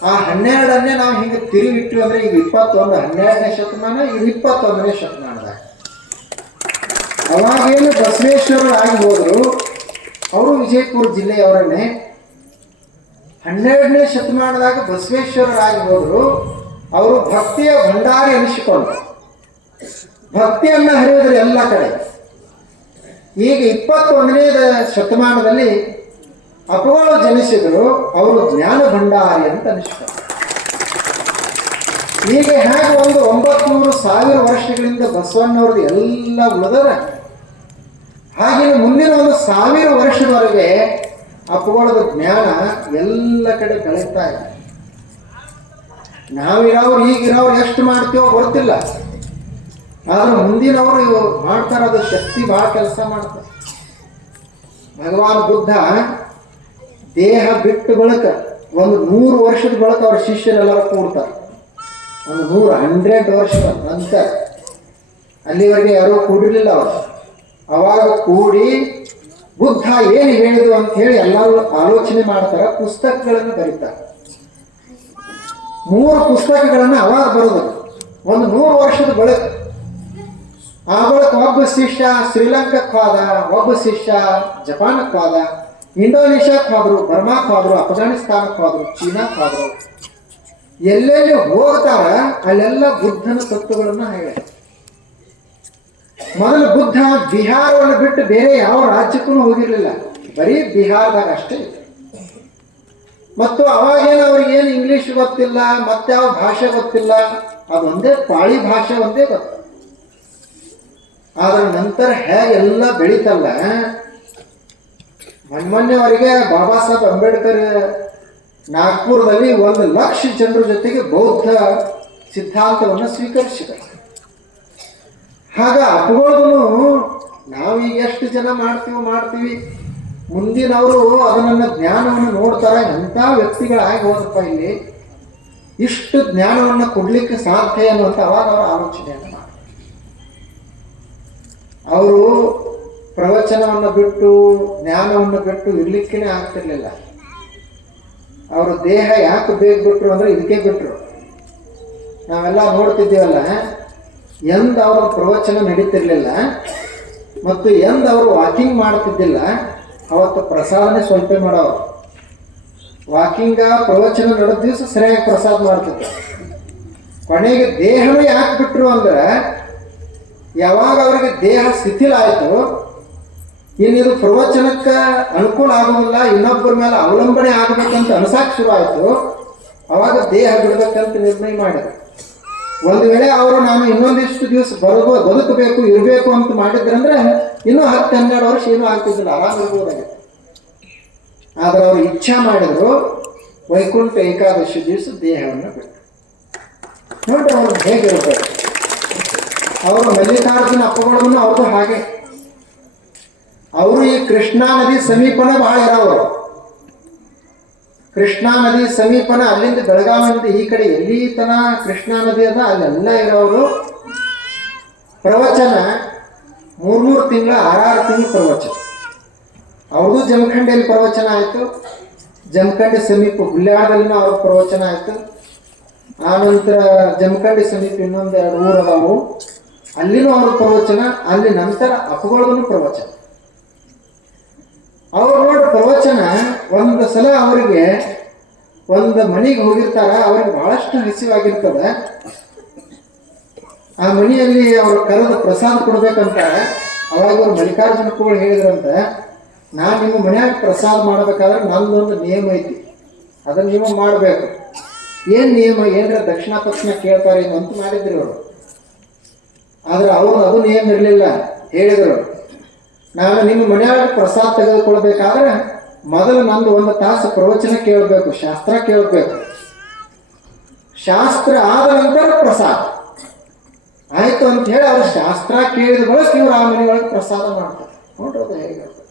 ಆ 12ನೇ ನಾವು ಹಿಂಗೆ ತಿರುಗಿಟ್ವಿ ಅಂದ್ರೆ ಈಗ 21, 12ನೇ ಶತಮಾನ, ಈಗ 21ನೇ ಶತಮಾನದಾಗ ಅವಾಗೇನು ಬಸವೇಶ್ವರರಾಗಿ ಹೋದ್ರು, ಅವರು ವಿಜಯಪುರ ಜಿಲ್ಲೆಯವರನ್ನೇ. 12ನೇ ಶತಮಾನದಾಗ ಬಸವೇಶ್ವರರಾಗಿ ಹೋದ್ರು, ಅವರು ಭಕ್ತಿಯ ಭಂಡಾರಿ ಅನಿಸಿಕೊಂಡು ಭಕ್ತಿಯನ್ನ ಹರಿಯೋದ್ರ ಎಲ್ಲ ಕಡೆ. ಈಗ 21ನೇ ಶತಮಾನದಲ್ಲಿ ಅಪಗಳು ಜನಿಸಿದ್ರು, ಅವರು ಜ್ಞಾನ ಭಂಡಾರಿ ಅಂತ ಅನಿಸ್ತಾರೆ. ಈಗ ಹೇಗೆ ಒಂದು 900,000 ವರ್ಷಗಳಿಂದ ಬಸವಣ್ಣವ್ರದ್ದು ಎಲ್ಲ ಉಳಿದರ, ಹಾಗೆ ಮುಂದಿನ ಒಂದು 1000 ವರ್ಷದವರೆಗೆ ಅಪಗಳದ ಜ್ಞಾನ ಎಲ್ಲ ಕಡೆ ಬೆಳೀತಾ ಇದೆ. ನಾವಿರೋರು ಈಗಿರೋರು ಎಷ್ಟು ಮಾಡ್ತೀವೋ ಗೊತ್ತಿಲ್ಲ, ಆದ್ರೆ ಮುಂದಿನವರು ಮಾಡ್ತಾರೆ, ಅದು ಶಕ್ತಿ ಭಾಳ ಕೆಲಸ ಮಾಡ್ತಾರೆ. ಭಗವಾನ್ ಬುದ್ಧ ದೇಹ ಬಿಟ್ಟು ಬಳಿಕ ಒಂದು 100 ವರ್ಷದ ಬಳಿಕ ಅವ್ರ ಶಿಷ್ಯರೆಲ್ಲರೂ ಕೂಡ್ತಾರೆ. ಒಂದು 100 ವರ್ಷದ ನಂತರ, ಅಲ್ಲಿವರೆಗೆ ಯಾರೂ ಕೂಡಿರಲಿಲ್ಲ ಅವರು. ಅವಾಗ ಕೂಡಿ ಬುದ್ಧ ಏನು ಹೇಳಿದ್ರು ಅಂತ ಹೇಳಿ ಎಲ್ಲರೂ ಆಲೋಚನೆ ಮಾಡ್ತಾರೆ, ಪುಸ್ತಕಗಳನ್ನು ಬರೀತಾರೆ. 3 ಪುಸ್ತಕಗಳನ್ನು ಅವಾಗ ಬರೋದು ಒಂದು 100 ವರ್ಷದ ಬಳಿಕ. ಆ ಬಳಿಕ ಒಬ್ಬ ಶಿಷ್ಯ ಶ್ರೀಲಂಕಾಕ್ಕೆ ಹೋದ, ಒಬ್ಬ ಶಿಷ್ಯ ಜಪಾನಕ್ಕೆ ಹೋದ, ಇಂಡೋನೇಷ್ಯಾಕ್ಕೆ ಹೋದ್ರು, ಬರ್ಮಾಕ್ಕೆ ಹೋದ್ರು, ಅಫ್ಘಾನಿಸ್ತಾನಕ್ಕೆ ಹೋದ್ರು, ಚೀನಾಕ್ಕೆ ಹೋದ್ರು. ಎಲ್ಲೆಲ್ಲಿ ಹೋಗ್ತಾರ ಅಲ್ಲೆಲ್ಲ ಬುದ್ಧನ ತತ್ವಗಳನ್ನ ಹೇಳಿ. ಮೊದಲು ಬುದ್ಧ ಬಿಹಾರವನ್ನು ಬಿಟ್ಟು ಬೇರೆ ಯಾವ ರಾಜ್ಯಕ್ಕೂ ಹೋಗಿರ್ಲಿಲ್ಲ, ಬರೀ ಬಿಹಾರದಾಗ ಅಷ್ಟೇ. ಮತ್ತು ಅವಾಗೇನು ಅವ್ರಿಗೇನು ಇಂಗ್ಲಿಷ್ ಗೊತ್ತಿಲ್ಲ, ಮತ್ತಾವ ಭಾಷೆ ಗೊತ್ತಿಲ್ಲ, ಅದೊಂದೇ ಪಾಳಿ ಭಾಷೆ ಒಂದೇ ಗೊತ್ತು. ಆದ್ರ ನಂತರ ಹೇಗೆಲ್ಲ ಬೆಳೀತಲ್ಲ, ಮೊನ್ನೆವರೆಗೆ ಬಾಬಾ ಸಾಹೇಬ್ ಅಂಬೇಡ್ಕರ್ ನಾಗ್ಪುರದಲ್ಲಿ 1,00,000 ಜನರ ಜೊತೆಗೆ ಬೌದ್ಧ ಸಿದ್ಧಾಂತವನ್ನು ಸ್ವೀಕರಿಸಿದರು. ಹಾಗ ಅಪಗೋದನು ನಾವೀಗ ಎಷ್ಟು ಜನ ಮಾಡ್ತೀವಿ, ಮುಂದಿನವರು ಅದನ್ನ ಜ್ಞಾನವನ್ನು ನೋಡ್ತಾರೆ. ಎಂಥ ವ್ಯಕ್ತಿಗಳಾಗಿ ಹೋದಪ್ಪ, ಇಲ್ಲಿ ಇಷ್ಟು ಜ್ಞಾನವನ್ನು ಕೊಡ್ಲಿಕ್ಕೆ ಸಾಧ್ಯ ಅನ್ನುವಂಥ ಅವಾಗ ಅವರ ಆಲೋಚನೆಯನ್ನು ಮಾಡಿ ಅವರು ಪ್ರವಚನವನ್ನು ಬಿಟ್ಟು ಜ್ಞಾನವನ್ನು ಬಿಟ್ಟು ಇರ್ಲಿಕ್ಕೇನೆ ಆಗ್ತಿರ್ಲಿಲ್ಲ. ಅವರು ದೇಹ ಯಾಕೆ ಬೇಗ ಬಿಟ್ರು ಅಂದ್ರೆ ಇದಕ್ಕೆ ಬಿಟ್ರು. ನಾವೆಲ್ಲ ನೋಡ್ತಿದ್ದೀವಲ್ಲ, ಎಂದ ಅವರ ಪ್ರವಚನ ನಡೀತಿರ್ಲಿಲ್ಲ ಮತ್ತು ಎಂದ ಅವರು ವಾಕಿಂಗ್ ಮಾಡ್ತಿದ್ದಿಲ್ಲ, ಅವತ್ತು ಪ್ರಸಾದನೇ ಸ್ವಲ್ಪ ಮಾಡೋರು. ವಾಕಿಂಗ ಪ್ರವಚನ ನಡೆದ ದಿವಸ ಸರಿಯಾಗಿ ಪ್ರಸಾದ ಮಾಡ್ತಿದ್ರು. ಕೊನೆಗೆ ದೇಹವೇ ಯಾಕೆ ಬಿಟ್ರು ಅಂದ್ರೆ, ಯಾವಾಗ ಅವರಿಗೆ ದೇಹ ಶಿಥಿಲ ಆಯಿತು, ಇನ್ನಿದು ಪ್ರವಚನಕ್ಕೆ ಅನುಕೂಲ ಆಗೋದಿಲ್ಲ, ಇನ್ನೊಬ್ಬರ ಮೇಲೆ ಅವಲಂಬನೆ ಆಗಬೇಕಂತ ಅನ್ಸಾಕ್ ಶುರು ಆಯಿತು. ಅವಾಗ ದೇಹ ಬಿಡಬೇಕಂತ ನಿರ್ಣಯ ಮಾಡಿದ್ರು. ಒಂದು ವೇಳೆ ಅವರು ನಾನು ಇನ್ನೊಂದಿಷ್ಟು ದಿವಸ ಬದುಕಬೇಕು ಇರಬೇಕು ಅಂತ ಮಾಡಿದ್ರಂದ್ರೆ ಇನ್ನೂ 10-12 ವರ್ಷ ಏನೂ ಆಗ್ತಿದ್ದಿಲ್ಲ, ಆರಾಮ ಇರ್ಬೋದಾಗಿತ್ತು. ಆದ್ರೆ ಅವರು ಇಚ್ಛಾ ಮಾಡಿದ್ರು, ವೈಕುಂಠ ಏಕಾದಶಿ ದಿವಸ ದೇಹವನ್ನು ಬಿಟ್ಟರು. ನೋಡ್ರಿ ಅವ್ರು ಹೇಗಿರ್ಬೇಕು. ಅವರು ಮಲ್ಲಿಕಾರ್ಜುನ ಅಪ್ಪಗಳನ್ನು ಅವ್ರದ್ದು ಹಾಗೆ. ಅವರು ಈ ಕೃಷ್ಣಾ ನದಿ ಸಮೀಪನ ಬಹಳ ಇರೋರು. ಕೃಷ್ಣಾ ನದಿ ಸಮೀಪನ, ಅಲ್ಲಿಂದ ಬೆಳಗಾವಿಯಿಂದ ಈ ಕಡೆ ಎಲ್ಲಿ ತನ ಕೃಷ್ಣಾ ನದಿ ಅದ ಅಲ್ಲೆಲ್ಲ ಇರೋರು. ಪ್ರವಚನ 3 ತಿಂಗಳ 6 ತಿಂಗಳು ಪ್ರವಚನ. ಅವ್ರದ್ದು ಜಮಖಂಡಿಯಲ್ಲಿ ಪ್ರವಚನ ಆಯಿತು, ಜಮಖಂಡಿ ಸಮೀಪ ಹುಲ್ಯಾಳದಲ್ಲಿನ ಅವ್ರ ಪ್ರವಚನ ಆಯಿತು. ಆನಂತರ ಜಮಖಂಡಿ ಸಮೀಪ ಇನ್ನೊಂದು 2 ಊರು ಅದಾವು, ಅಲ್ಲಿನೂ ಅವ್ರ ಪ್ರವಚನ. ಅಲ್ಲಿ ನಂತರ ಅಪಗೋಳದೂ ಪ್ರವಚನ. ಅವ್ರು ನೋಡಿ ಪ್ರವಚನ ಒಂದು ಸಲ ಅವರಿಗೆ ಒಂದು ಮನೆಗೆ ಹೋಗಿರ್ತಾರ, ಅವ್ರಿಗೆ ಬಹಳಷ್ಟು ಹಸಿವಾಗಿರ್ತದೆ. ಆ ಮನೆಯಲ್ಲಿ ಅವರು ಕರೆದು ಪ್ರಸಾದ ಕೊಡ್ಬೇಕಂತಾರೆ. ಅವಾಗ ಅವ್ರು ಮಲ್ಲಿಕಾರ್ಜುನಪ್ಪಗಳು ಹೇಳಿದ್ರಂತ, ನಾನು ನಿಮ್ಮ ಮನ್ಯಾಗ ಪ್ರಸಾದ ಮಾಡ್ಬೇಕಾದ್ರೆ ನಂದೊಂದು ನಿಯಮ ಐತಿ, ಅದನ್ನು ನೀವು ಮಾಡಬೇಕು. ಏನು ನಿಯಮ? ಏನರ ದಕ್ಷಿಣ ಪಕ್ಷಿಣ ಕೇಳ್ತಾರೆ ಅಂತ ಮಾಡಿದ್ರಿ ಅವರು. ಆದ್ರೆ ಅವರು ಅದು ನಿಯಮ ಇರಲಿಲ್ಲ. ಹೇಳಿದರು, ನಾನು ನಿಮ್ಮ ಮನೆಯಾಗ ಪ್ರಸಾದ ತೆಗೆದುಕೊಳ್ಬೇಕಾದ್ರೆ ಮೊದಲು ನಂದು 1 ತಾಸು ಪ್ರವಚನ ಕೇಳಬೇಕು, ಶಾಸ್ತ್ರ ಕೇಳಬೇಕು. ಶಾಸ್ತ್ರ ಆದ ನಂತರ ಪ್ರಸಾದ. ಆಯ್ತು ಅಂತ ಹೇಳಿ ಅವ್ರ ಶಾಸ್ತ್ರ ಕೇಳಿದ ಬಳಕ ಇವ್ರು ಆ ಮನೆಯೊಳಗೆ ಪ್ರಸಾದ ಮಾಡ್ತಾರೆ. ನೋಡ್ರಿ ಅದು ಹೇಗಿರ್ತದೆ.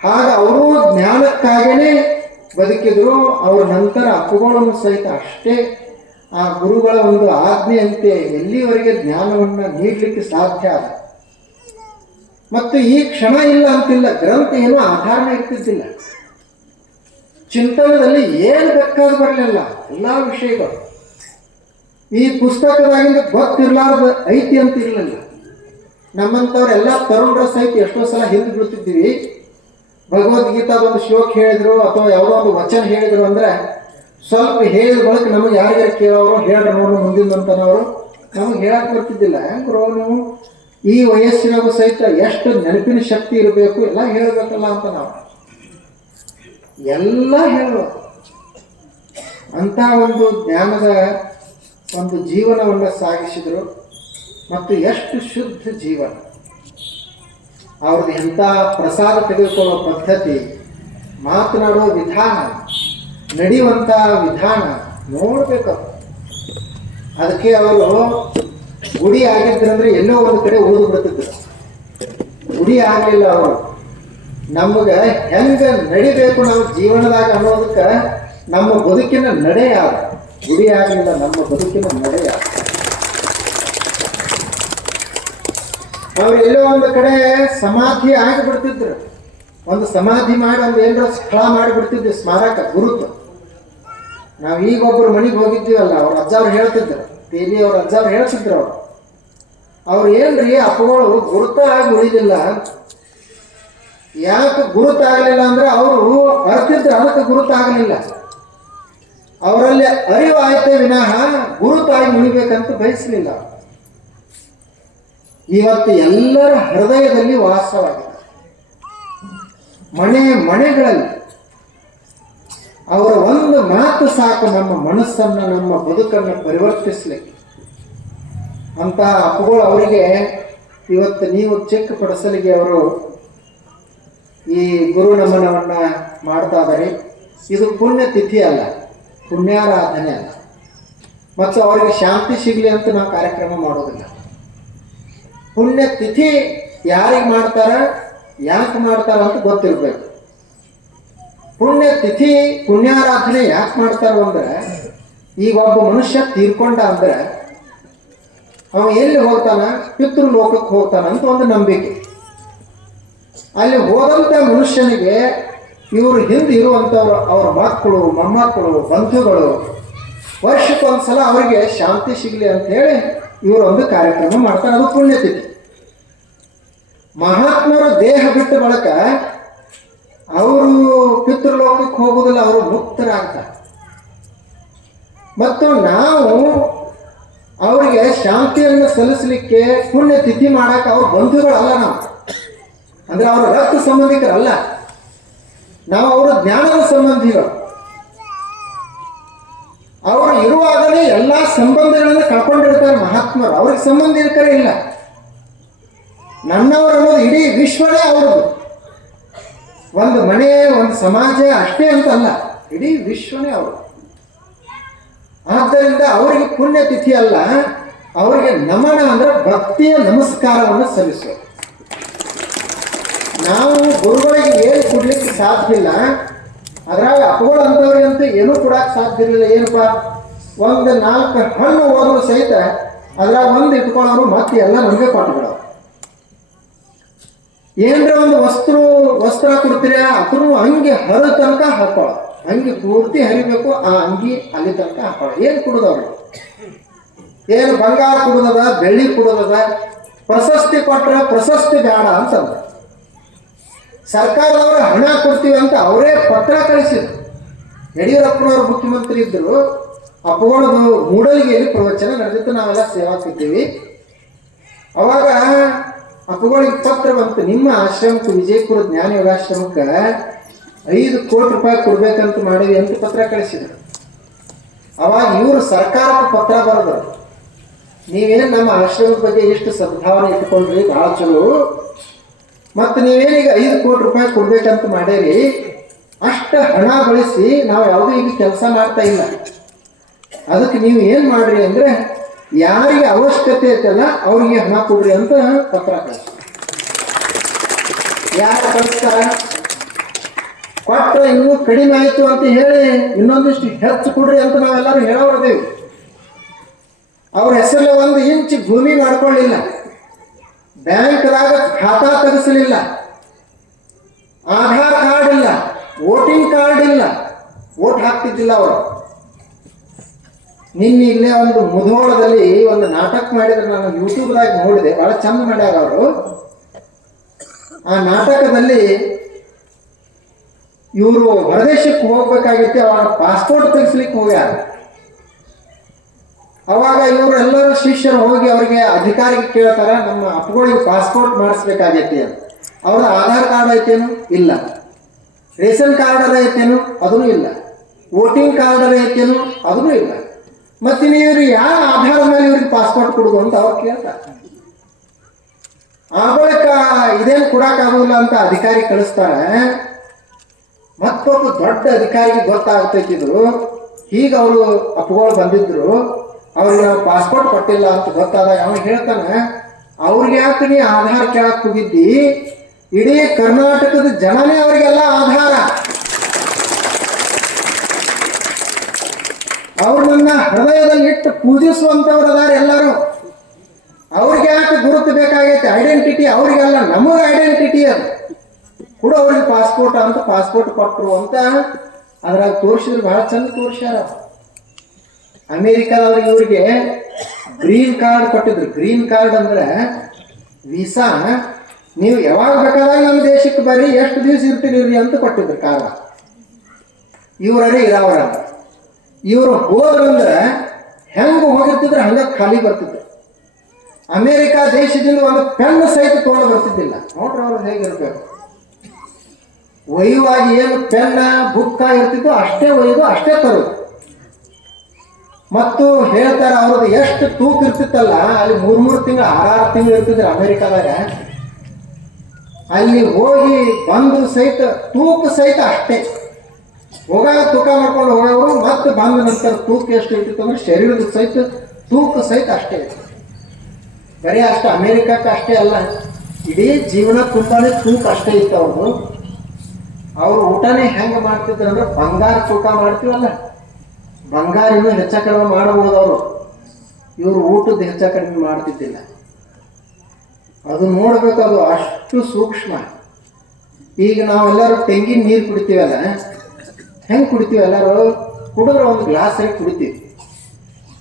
ಹಾಗ ಅವರು ಜ್ಞಾನಕ್ಕಾಗೇನೆ ಬದುಕಿದ್ರು. ಅವ್ರ ನಂತರ ಅಪ್ಪುಗಳನ್ನು ಸಹಿತ ಅಷ್ಟೇ ಆ ಗುರುಗಳ ಒಂದು ಆಜ್ಞೆಯಂತೆ ಎಲ್ಲಿವರೆಗೆ ಜ್ಞಾನವನ್ನು ನೀಡಲಿಕ್ಕೆ ಸಾಧ್ಯ ಅದ. ಮತ್ತು ಈ ಕ್ಷಣ ಇಲ್ಲ ಅಂತಿಲ್ಲ, ಗ್ರಂಥ ಏನೂ ಆಧಾರಣ ಇರ್ತಿದ್ದಿಲ್ಲ. ಚಿಂತನದಲ್ಲಿ ಏನು ಬೇಕಾದ್ರೂ ಬರಲಿಲ್ಲ, ಎಲ್ಲ ವಿಷಯಗಳು ಈ ಪುಸ್ತಕದಾಗಿಂದ ಗೊತ್ತಿರ್ಲಾರ್ದ ಐತಿ ಅಂತ ಇರಲಿಲ್ಲ. ನಮ್ಮಂಥವ್ರೆಲ್ಲ ತರುಣರ ಸಹಿತ ಎಷ್ಟೋ ಸಲ ಹಿಂದೆ ಬೀಳ್ತಿದ್ದೀವಿ. ಭಗವದ್ಗೀತಾದೊಂದು ಶ್ಲೋಕ ಹೇಳಿದ್ರು ಅಥವಾ ಯಾವುದೋ ಒಂದು ವಚನ ಹೇಳಿದ್ರು ಅಂದ್ರೆ ಸ್ವಲ್ಪ ಹೇಳಿದ ಬಳಕ ನಮಗೆ ಯಾರ್ಯಾರು ಕೇಳೋರು ಹೇಳ್ರಿ ನೋಡು ಮುಂದಿನಂತನವರು ನಮಗೆ ಹೇಳಕ್ ಬರ್ತಿದ್ದಿಲ್ಲ. ಹೆಂಗ್ರೋ ನೀವು ಈ ವಯಸ್ಸಿನಾಗೂ ಸಹಿತ ಎಷ್ಟು ನೆನಪಿನ ಶಕ್ತಿ ಇರಬೇಕು, ಎಲ್ಲ ಹೇಳಬೇಕಲ್ಲ ಅಂತ ನಾವು ಎಲ್ಲ ಹೇಳಬೇಕು. ಅಂತ ಒಂದು ಜ್ಞಾನದ ಒಂದು ಜೀವನವನ್ನು ಸಾಗಿಸಿದರು. ಮತ್ತು ಎಷ್ಟು ಶುದ್ಧ ಜೀವನ ಅವ್ರದ್ದು, ಎಂಥ ಪ್ರಸಾದ ತೆಗೆದುಕೊಳ್ಳೋ ಪದ್ಧತಿ, ಮಾತನಾಡುವ ವಿಧಾನ, ನಡೆಯುವಂಥ ವಿಧಾನ ನೋಡ್ಬೇಕು. ಅದಕ್ಕೆ ಅವರು ಗುಡಿ ಆಗಿದ್ರಂದ್ರೆ ಎಲ್ಲೋ ಒಂದು ಕಡೆ ಉಳಿದು ಬಿಡ್ತಿದ್ರು. ಗುಡಿ ಆಗಲಿಲ್ಲ ಅವರು. ನಮಗೆ ಹೆಂಗೆ ನಡಿಬೇಕು ನಾವು ಜೀವನದಾಗ ಅನ್ನೋದಕ್ಕೆ ನಮ್ಮ ಬದುಕಿನ ನಡೆ ಯಾರು. ಗುಡಿ ಆಗಲಿಲ್ಲ, ನಮ್ಮ ಬದುಕಿನ ನಡೆ ಯಾರು. ಅವ್ರು ಎಲ್ಲೋ ಒಂದು ಕಡೆ ಸಮಾಧಿ ಆಗಿಬಿಡ್ತಿದ್ರು. ಒಂದು ಸಮಾಧಿ ಮಾಡಿ ಒಂದು ಏನರ ಸ್ಥಳ ಮಾಡಿಬಿಡ್ತಿದ್ವಿ, ಸ್ಮಾರಕ ಗುರುತು. ನಾವು ಈಗ ಒಬ್ಬರು ಮನೆಗೆ ಹೋಗಿದ್ದೀವಲ್ಲ, ಅವ್ರ ಅಜ್ಜವ್ರು ಹೇಳ್ತಿದ್ರು, ಪೇಲಿ ಅವ್ರ ಅಜ್ಜವ್ರು ಹೇಳ್ತಿದ್ರು. ಅವ್ರು ಏನ್ರಿ ಅಪ್ಪಗಳು ಗುರುತಾಗಿ ಉಳಿದಿಲ್ಲ. ಯಾಕೆ ಗುರುತಾಗಲಿಲ್ಲ ಅಂದ್ರೆ ಅವರು ಅರ್ತಿದ್ರು, ಅದಕ್ಕೆ ಗುರುತಾಗಲಿಲ್ಲ. ಅವರಲ್ಲಿ ಅರಿವು ಆಯ್ತೇ ವಿನಃ ಗುರುತಾಗಿ ಉಳಿಬೇಕಂತ ಬಯಸಲಿಲ್ಲ. ಇವತ್ತು ಎಲ್ಲರ ಹೃದಯದಲ್ಲಿ ವಾಸವಾಗಿದೆ, ಮನೆಗಳಲ್ಲಿ. ಅವರ ಒಂದು ಮಾತು ಸಾಕು ನಮ್ಮ ಮನಸ್ಸನ್ನು, ನಮ್ಮ ಬದುಕನ್ನು ಪರಿವರ್ತಿಸ್ಲಿಕ್ಕೆ. ಅಂತ ಅಪ್ಪಗಳು ಅವರಿಗೆ ಇವತ್ತು ನೀವು ಚಿಕ್ಕ ಪಡಸಲಿಗೆ ಅವರು ಈ ಗುರು ನಮನವನ್ನ ಮಾಡ್ತಾ ಇದ್ದಾರೆ. ಇದು ಪುಣ್ಯ ತಿಥಿ ಅಲ್ಲ, ಪುಣ್ಯಾರಾಧನೆ ಅಲ್ಲ. ಮತ್ತು ಅವರಿಗೆ ಶಾಂತಿ ಸಿಗಲಿ ಅಂತ ನಾವು ಕಾರ್ಯಕ್ರಮ ಮಾಡೋದಿಲ್ಲ. ಪುಣ್ಯ ತಿಥಿ ಯಾರಿಗೆ ಮಾಡ್ತಾರ, ಯಾಕೆ ಮಾಡ್ತಾರ ಅಂತ ಗೊತ್ತಿರ್ಬೇಕು. ಪುಣ್ಯ ತಿಥಿ ಪುಣ್ಯಾರಾಧನೆ ಯಾಕೆ ಮಾಡ್ತಾರ ಅಂದ್ರೆ, ಈಗ ಒಬ್ಬ ಮನುಷ್ಯ ತೀರ್ಕೊಂಡ ಅಂದ್ರೆ ಅವ ಎಲ್ಲಿ ಹೋಗ್ತಾನ, ಪಿತೃಲೋಕಕ್ಕೆ ಹೋಗ್ತಾನ ಅಂತ ಒಂದು ನಂಬಿಕೆ. ಅಲ್ಲಿ ಹೋದಂಥ ಮನುಷ್ಯನಿಗೆ ಇವರು ಹಿಂದೆ ಇರುವಂಥವ್ರು, ಅವ್ರ ಮಕ್ಕಳು, ಮೊಮ್ಮಕ್ಕಳು, ಬಂಧುಗಳು ವರ್ಷಕ್ಕೊಂದ್ಸಲ ಅವರಿಗೆ ಶಾಂತಿ ಸಿಗಲಿ ಅಂತ ಹೇಳಿ ಇವರು ಒಂದು ಕಾರ್ಯಕ್ರಮ ಮಾಡ್ತಾರೆ. ಅದು ಪುಣ್ಯತಿಥಿ. ಮಹಾತ್ಮರು ದೇಹ ಬಿಟ್ಟ ಬಳಕ ಅವರು ಪಿತೃಲೋಕಕ್ಕೆ ಹೋಗೋದಿಲ್ಲ, ಅವರು ಮುಕ್ತರಾಗ್ತಾರೆ. ಮತ್ತು ನಾವು ಅವರಿಗೆ ಶಾಂತಿಯನ್ನು ಸಲ್ಲಿಸಲಿಕ್ಕೆ ಪುಣ್ಯತಿಥಿ ಮಾಡಕ್ಕೆ ಅವ್ರ ಬಂಧುಗಳಲ್ಲ, ನಾವು ಅಂದ್ರೆ ಅವರ ರಕ್ತ ಸಂಬಂಧಿಕರಲ್ಲ, ನಾವು ಅವರ ಜ್ಞಾನದ ಸಂಬಂಧಿಗಳು. ಅವರು ಇರುವಾಗಲೇ ಎಲ್ಲ ಸಂಬಂಧಗಳನ್ನು ಕಳ್ಕೊಂಡಿರ್ತಾರೆ ಮಹಾತ್ಮರು. ಅವ್ರಿಗೆ ಸಂಬಂಧಿಕರೇ ಇಲ್ಲ. ನನ್ನವರು ಅನ್ನೋದು ಇಡೀ ವಿಶ್ವನೇ ಅವ್ರದ್ದು. ಒಂದು ಮನೆ, ಒಂದು ಸಮಾಜ ಅಷ್ಟೇ ಅಂತಲ್ಲ, ಇಡೀ ವಿಶ್ವನೇ ಅವರು. ಆದ್ದರಿಂದ ಅವರಿಗೆ ಪುಣ್ಯತಿಥಿ ಅಲ್ಲ, ಅವರಿಗೆ ನಮನ ಅಂದ್ರೆ ಭಕ್ತಿಯ ನಮಸ್ಕಾರವನ್ನು ಸಲ್ಲಿಸುವ. ನಾವು ಗುರುಗಳಿಗೆ ಏನು ಕೊಡ್ಲಿಕ್ಕೆ ಸಾಧ್ಯ ಇಲ್ಲ. ಅದ್ರಾಗ ಅಪ್ಪಗಳು ಅಂಥವ್ರಿಗಂತೂ ಏನೂ ಕೊಡಕ್ಕೆ ಸಾಧ್ಯ ಇರಲಿಲ್ಲ. ಏನಪ್ಪ, ಒಂದು 4 ಹಣ್ಣು ಹೋದ್ರು ಸಹಿತ ಅದ್ರಾಗ ಒಂದು ಇಟ್ಕೊಳ್ಳೋರು ಮತ್ತೆ ಎಲ್ಲ ನಮಗೆ ಕೊಟ್ಟುಬಿಡೋರು. ಏನರ ಒಂದು ವಸ್ತ್ರ ಕೊಡ್ತೀರ, ಅದ್ರೂ ಅಂಗಿ ಹರಿದ ತನಕ ಹಾಕೊಳ್ಳೋ, ಅಂಗಿ ಪೂರ್ತಿ ಹರಿಬೇಕು, ಆ ಅಂಗಿ ಅಲ್ಲಿ ತನಕ ಹಾಕೊಳ್ಳೋ. ಏನು ಕೊಡೋದವ್ರು? ಏನು ಬಂಗಾರ ಕೊಡೋದದ, ಬೆಳ್ಳಿ ಕೊಡೋದದ, ಪ್ರಶಸ್ತಿ ಕೊಟ್ರೆ ಪ್ರಶಸ್ತಿ ಬೇಡ ಅಂತಂದ್ರೆ ಸರ್ಕಾರದವರು ಹಣ ಕೊಡ್ತೀವಿ ಅಂತ ಅವರೇ ಪತ್ರ ಕಳಿಸಿದ್ರು. ಯಡಿಯೂರಪ್ಪನವರು ಮುಖ್ಯಮಂತ್ರಿ ಇದ್ದರು. ಅಪ್ಪಗಳದು ಮೂಡಲ್ಗಿಯಲ್ಲಿ ಪ್ರವಚನ ನಡೆದಿತ್ತು, ನಾವೆಲ್ಲ ಸೇವಾಕಿದ್ದೀವಿ. ಅವಾಗ ಅಪ್ಪಗಳಿಗೆ ಪತ್ರ ಬಂತು, ನಿಮ್ಮ ಆಶ್ರಮಕ್ಕೆ, ವಿಜಯಪುರ ಜ್ಞಾನ ಯೋಗಾಶ್ರಮಕ್ಕೆ 5 ಕೋಟಿ ರೂಪಾಯಿ ಕೊಡ್ಬೇಕಂತ ಮಾಡಿವಿ ಅಂತ ಪತ್ರ ಕಳಿಸಿದ್ರು. ಅವಾಗ ಇವರು ಸರ್ಕಾರಕ್ಕೆ ಪತ್ರ ಬರೆದರು, ನೀವೇನು ನಮ್ಮ ಆಶ್ರಮದ ಬಗ್ಗೆ ಇಷ್ಟು ಸದ್ಭಾವನೆ ಇಟ್ಕೊಂಡ್ರಿ, ಭಾಳ ಚಲೋ, ಮತ್ತು ನೀವೇನೀಗ 5 ಕೋಟಿ ರೂಪಾಯಿ ಕೊಡ್ಬೇಕಂತ ಮಾಡೇರಿ, ಅಷ್ಟು ಹಣ ಬಳಸಿ ನಾವು ಯಾವುದೂ ಈಗ ಕೆಲಸ ಮಾಡ್ತಾ ಇಲ್ಲ. ಅದಕ್ಕೆ ನೀವು ಏನು ಮಾಡ್ರಿ ಅಂದರೆ ಯಾರಿಗೆ ಅವಶ್ಯಕತೆ ಐತಲ್ಲ ಅವ್ರಿಗೆ ಹಣ ಕೊಡ್ರಿ ಅಂತ ಪತ್ರ ಕಳಿಸ್ತಾರೆ. ಯಾರು ಕಳಿಸ್ತಾರ? ಕೊಟ್ಟರೆ ಇನ್ನೂ ಕಡಿಮೆ ಆಯಿತು ಅಂತ ಹೇಳಿ ಇನ್ನೊಂದಿಷ್ಟು ಹೆಚ್ಚು ಕೊಡ್ರಿ ಅಂತ ನಾವೆಲ್ಲರೂ ಹೇಳೋರದೇವಿ. ಅವ್ರ ಹೆಸರಲ್ಲೇ 1 ಇಂಚ್ ಭೂಮಿ ಮಾಡ್ಕೊಳ್ಳಿಲ್ಲ, ಬ್ಯಾಂಕ್ದಾಗ ಖಾತಾ ತೆಗೆಸಲಿಲ್ಲ, ಆಧಾರ್ ಕಾರ್ಡ್ ಇಲ್ಲ, ವೋಟಿಂಗ್ ಕಾರ್ಡ್ ಇಲ್ಲ, ವೋಟ್ ಹಾಕ್ತಿದ್ದಿಲ್ಲ ಅವರು. ನಿನ್ನೆ ಇಲ್ಲೇ ಒಂದು ಮುಧೋಳದಲ್ಲಿ ಒಂದು ನಾಟಕ ಮಾಡಿದ್ರೆ ನಾನು ಯೂಟ್ಯೂಬ್ದಾಗ ನೋಡಿದೆ, ಬಹಳ ಚಂದ ಮಾಡ್ಯಾರ ಅವರು. ಆ ನಾಟಕದಲ್ಲಿ ಇವರು ಹೊರದೇಶಕ್ಕೆ ಹೋಗ್ಬೇಕಾಗಿತ್ತು, ಅವರ ಪಾಸ್ಪೋರ್ಟ್ ತೆಗಿಸ್ಲಿಕ್ಕೆ ಹೋಗ್ಯಾರ. ಅವಾಗ ಇವರು ಎಲ್ಲರೂ ಶಿಷ್ಯರು ಹೋಗಿ ಅವರಿಗೆ ಅಧಿಕಾರಿಗೆ ಕೇಳ್ತಾರ, ನಮ್ಮ ಅಪ್ಪಗಳಿಗೆ ಪಾಸ್ಪೋರ್ಟ್ ಮಾಡಿಸ್ಬೇಕಾಗೈತಿ ಅಂತ. ಅವ್ರ ಆಧಾರ್ ಕಾರ್ಡ್ ಐತೇನು? ಇಲ್ಲ. ರೇಷನ್ ಕಾರ್ಡ್ ಐತೇನು? ಅದೂ ಇಲ್ಲ. ವೋಟಿಂಗ್ ಕಾರ್ಡ್ ಐತೇನು? ಅದೂ ಇಲ್ಲ. ಮತ್ತೆ ನೀವು ಯಾವ ಆಧಾರದ ಮೇಲೆ ಇವ್ರಿಗೆ ಪಾಸ್ಪೋರ್ಟ್ ಕೊಡುದು ಅಂತ ಅವ್ರು ಕೇಳ್ತಾರೆ. ಆ ಬಳಿಕ ಇದೇನು ಕೊಡಕ್ಕಾಗೋದಿಲ್ಲ ಅಂತ ಅಧಿಕಾರಿ ಕಳಿಸ್ತಾರೆ. ಮತ್ತೊಬ್ಬ ದೊಡ್ಡ ಅಧಿಕಾರಿಗೆ ಗೊತ್ತಾಗ್ತೈತಿದ್ರು, ಹೀಗೆ ಅವರು ಅಪ್ಪಗಳು ಬಂದಿದ್ರು, ಅವ್ರಿಗೆ ನಾವು ಪಾಸ್ಪೋರ್ಟ್ ಕೊಟ್ಟಿಲ್ಲ ಅಂತ ಗೊತ್ತಾದಾಗ ಅವನು ಹೇಳ್ತಾನೆ, ಅವ್ರಿಗೆ ಯಾಕೆ ನೀ ಆಧಾರ್ ಕೇಳಕ್ ಹೋಗಿದ್ದಿ? ಇಡೀ ಕರ್ನಾಟಕದ ಜನನೇ ಅವರಿಗೆಲ್ಲ ಆಧಾರ. ಅವ್ರು ನನ್ನ ಹೃದಯದಲ್ಲಿ ಇಟ್ಟು ಪೂಜಿಸುವಂಥವ್ರು ಅದಾರ ಎಲ್ಲರೂ. ಅವ್ರಿಗೆ ಯಾಕೆ ಗುರುತು ಬೇಕಾಗೈತೆ? ಐಡೆಂಟಿಟಿ ಅವ್ರಿಗೆಲ್ಲ, ನಮಗೆ ಐಡೆಂಟಿಟಿ ಅದು ಕೂಡ. ಅವ್ರಿಗೆ ಪಾಸ್ಪೋರ್ಟ್ ಅಂತ ಪಾಸ್ಪೋರ್ಟ್ ಕೊಟ್ಟರು ಅಂತ ಅದ್ರಾಗ ತೋರಿಸಿದ್ರು, ಬಹಳ ಚಂದ ತೋರಿಸ್ಯಾರ. ಅಮೇರಿಕಾದವ್ರಿಗೆ ಇವ್ರಿಗೆ ಗ್ರೀನ್ ಕಾರ್ಡ್ ಕೊಟ್ಟಿದ್ರು. ಗ್ರೀನ್ ಕಾರ್ಡ್ ಅಂದ್ರೆ ವೀಸಾ, ನೀವು ಯಾವಾಗ ಬೇಕಾದಾಗ ನಮ್ಮ ದೇಶಕ್ಕೆ ಬರ್ರಿ, ಎಷ್ಟು ದಿವಸ ಇರ್ತೀರಿ ಅಂತ ಕೊಟ್ಟಿದ್ರು ಕಾರಣ. ಇವರೇ ಇರೋರ. ಇವರು ಹೋದ್ರಂದ್ರೆ ಹೆಂಗೆ ಹೋಗಿರ್ತಿದ್ರೆ ಹಂಗೆ ಖಾಲಿ ಬರ್ತಿದ್ರು. ಅಮೇರಿಕಾ ದೇಶದಿಂದ ಒಂದು ಪೆನ್ ಸಹಿತ ತೊಗೊಂಡು ಬರ್ತಿದ್ದಿಲ್ಲ. ನೋಡ್ರಿ ಅವ್ರು ಹೇಗಿರ್ಬೇಕು. ಒಯ್ಯುವಾಗಿ ಏನು ಪೆನ್ನ ಬುಕ್ಕ ಇರ್ತಿದ್ದು ಅಷ್ಟೇ ಒಯ್ದು ಅಷ್ಟೇ ತರೋದು. ಮತ್ತು ಹೇಳ್ತಾರೆ ಅವ್ರದ್ದು ಎಷ್ಟು ತೂಕ ಇರ್ತಿತ್ತಲ್ಲ, ಅಲ್ಲಿ 3 ತಿಂಗಳು 6 ತಿಂಗಳು ಇರ್ತಿದ್ರು ಅಮೇರಿಕಾದಾಗ. ಅಲ್ಲಿ ಹೋಗಿ ಬಂದು ಸಹಿತ ತೂಕ ಸಹಿತ ಅಷ್ಟೇ. ಹೋಗಾಗ ತೂಕ ಮಾಡ್ಕೊಂಡು ಹೋಗೋರು, ಮತ್ತೆ ಬಂದ ನಂತರ ತೂಕ ಎಷ್ಟು ಇರ್ತಿತ್ತು ಅಂದ್ರೆ ಶರೀರದ ಸಹಿತ ತೂಕ ಸಹಿತ ಅಷ್ಟೇ. ಬರೀ ಅಷ್ಟು ಅಮೇರಿಕಕ್ಕೆ ಅಷ್ಟೇ ಅಲ್ಲ, ಇಡೀ ಜೀವನ ತುಂಬಾನೇ ತೂಕ ಅಷ್ಟೇ ಇತ್ತು ಅವ್ರದ್ದು. ಅವ್ರು ಊಟನೇ ಹೆಂಗೆ ಮಾಡ್ತಿದ್ರು ಅಂದ್ರೆ ಬಂಗಾರ ತೂಕ ಮಾಡ್ತೀವಲ್ಲ, ಬಂಗಾರ ಇನ್ನೂ ಹೆಚ್ಚ ಕಡಿಮೆ ಮಾಡಬಹುದು ಅವರು. ಇವರು ಊಟದ ಹೆಚ್ಚ ಕಡಿಮೆ ಮಾಡ್ತಿದ್ದಿಲ್ಲ. ಅದು ನೋಡ್ಬೇಕು, ಅದು ಅಷ್ಟು ಸೂಕ್ಷ್ಮ. ಈಗ ನಾವೆಲ್ಲರೂ ತೆಂಗಿನ ನೀರು ಕುಡಿತೀವಲ್ಲ, ಹೆಂಗೆ ಕುಡಿತೀವಿ? ಎಲ್ಲರೂ ಕುಡಿದ್ರೆ ಒಂದು ಗ್ಲಾಸಾಗಿ ಕುಡಿತೀವಿ.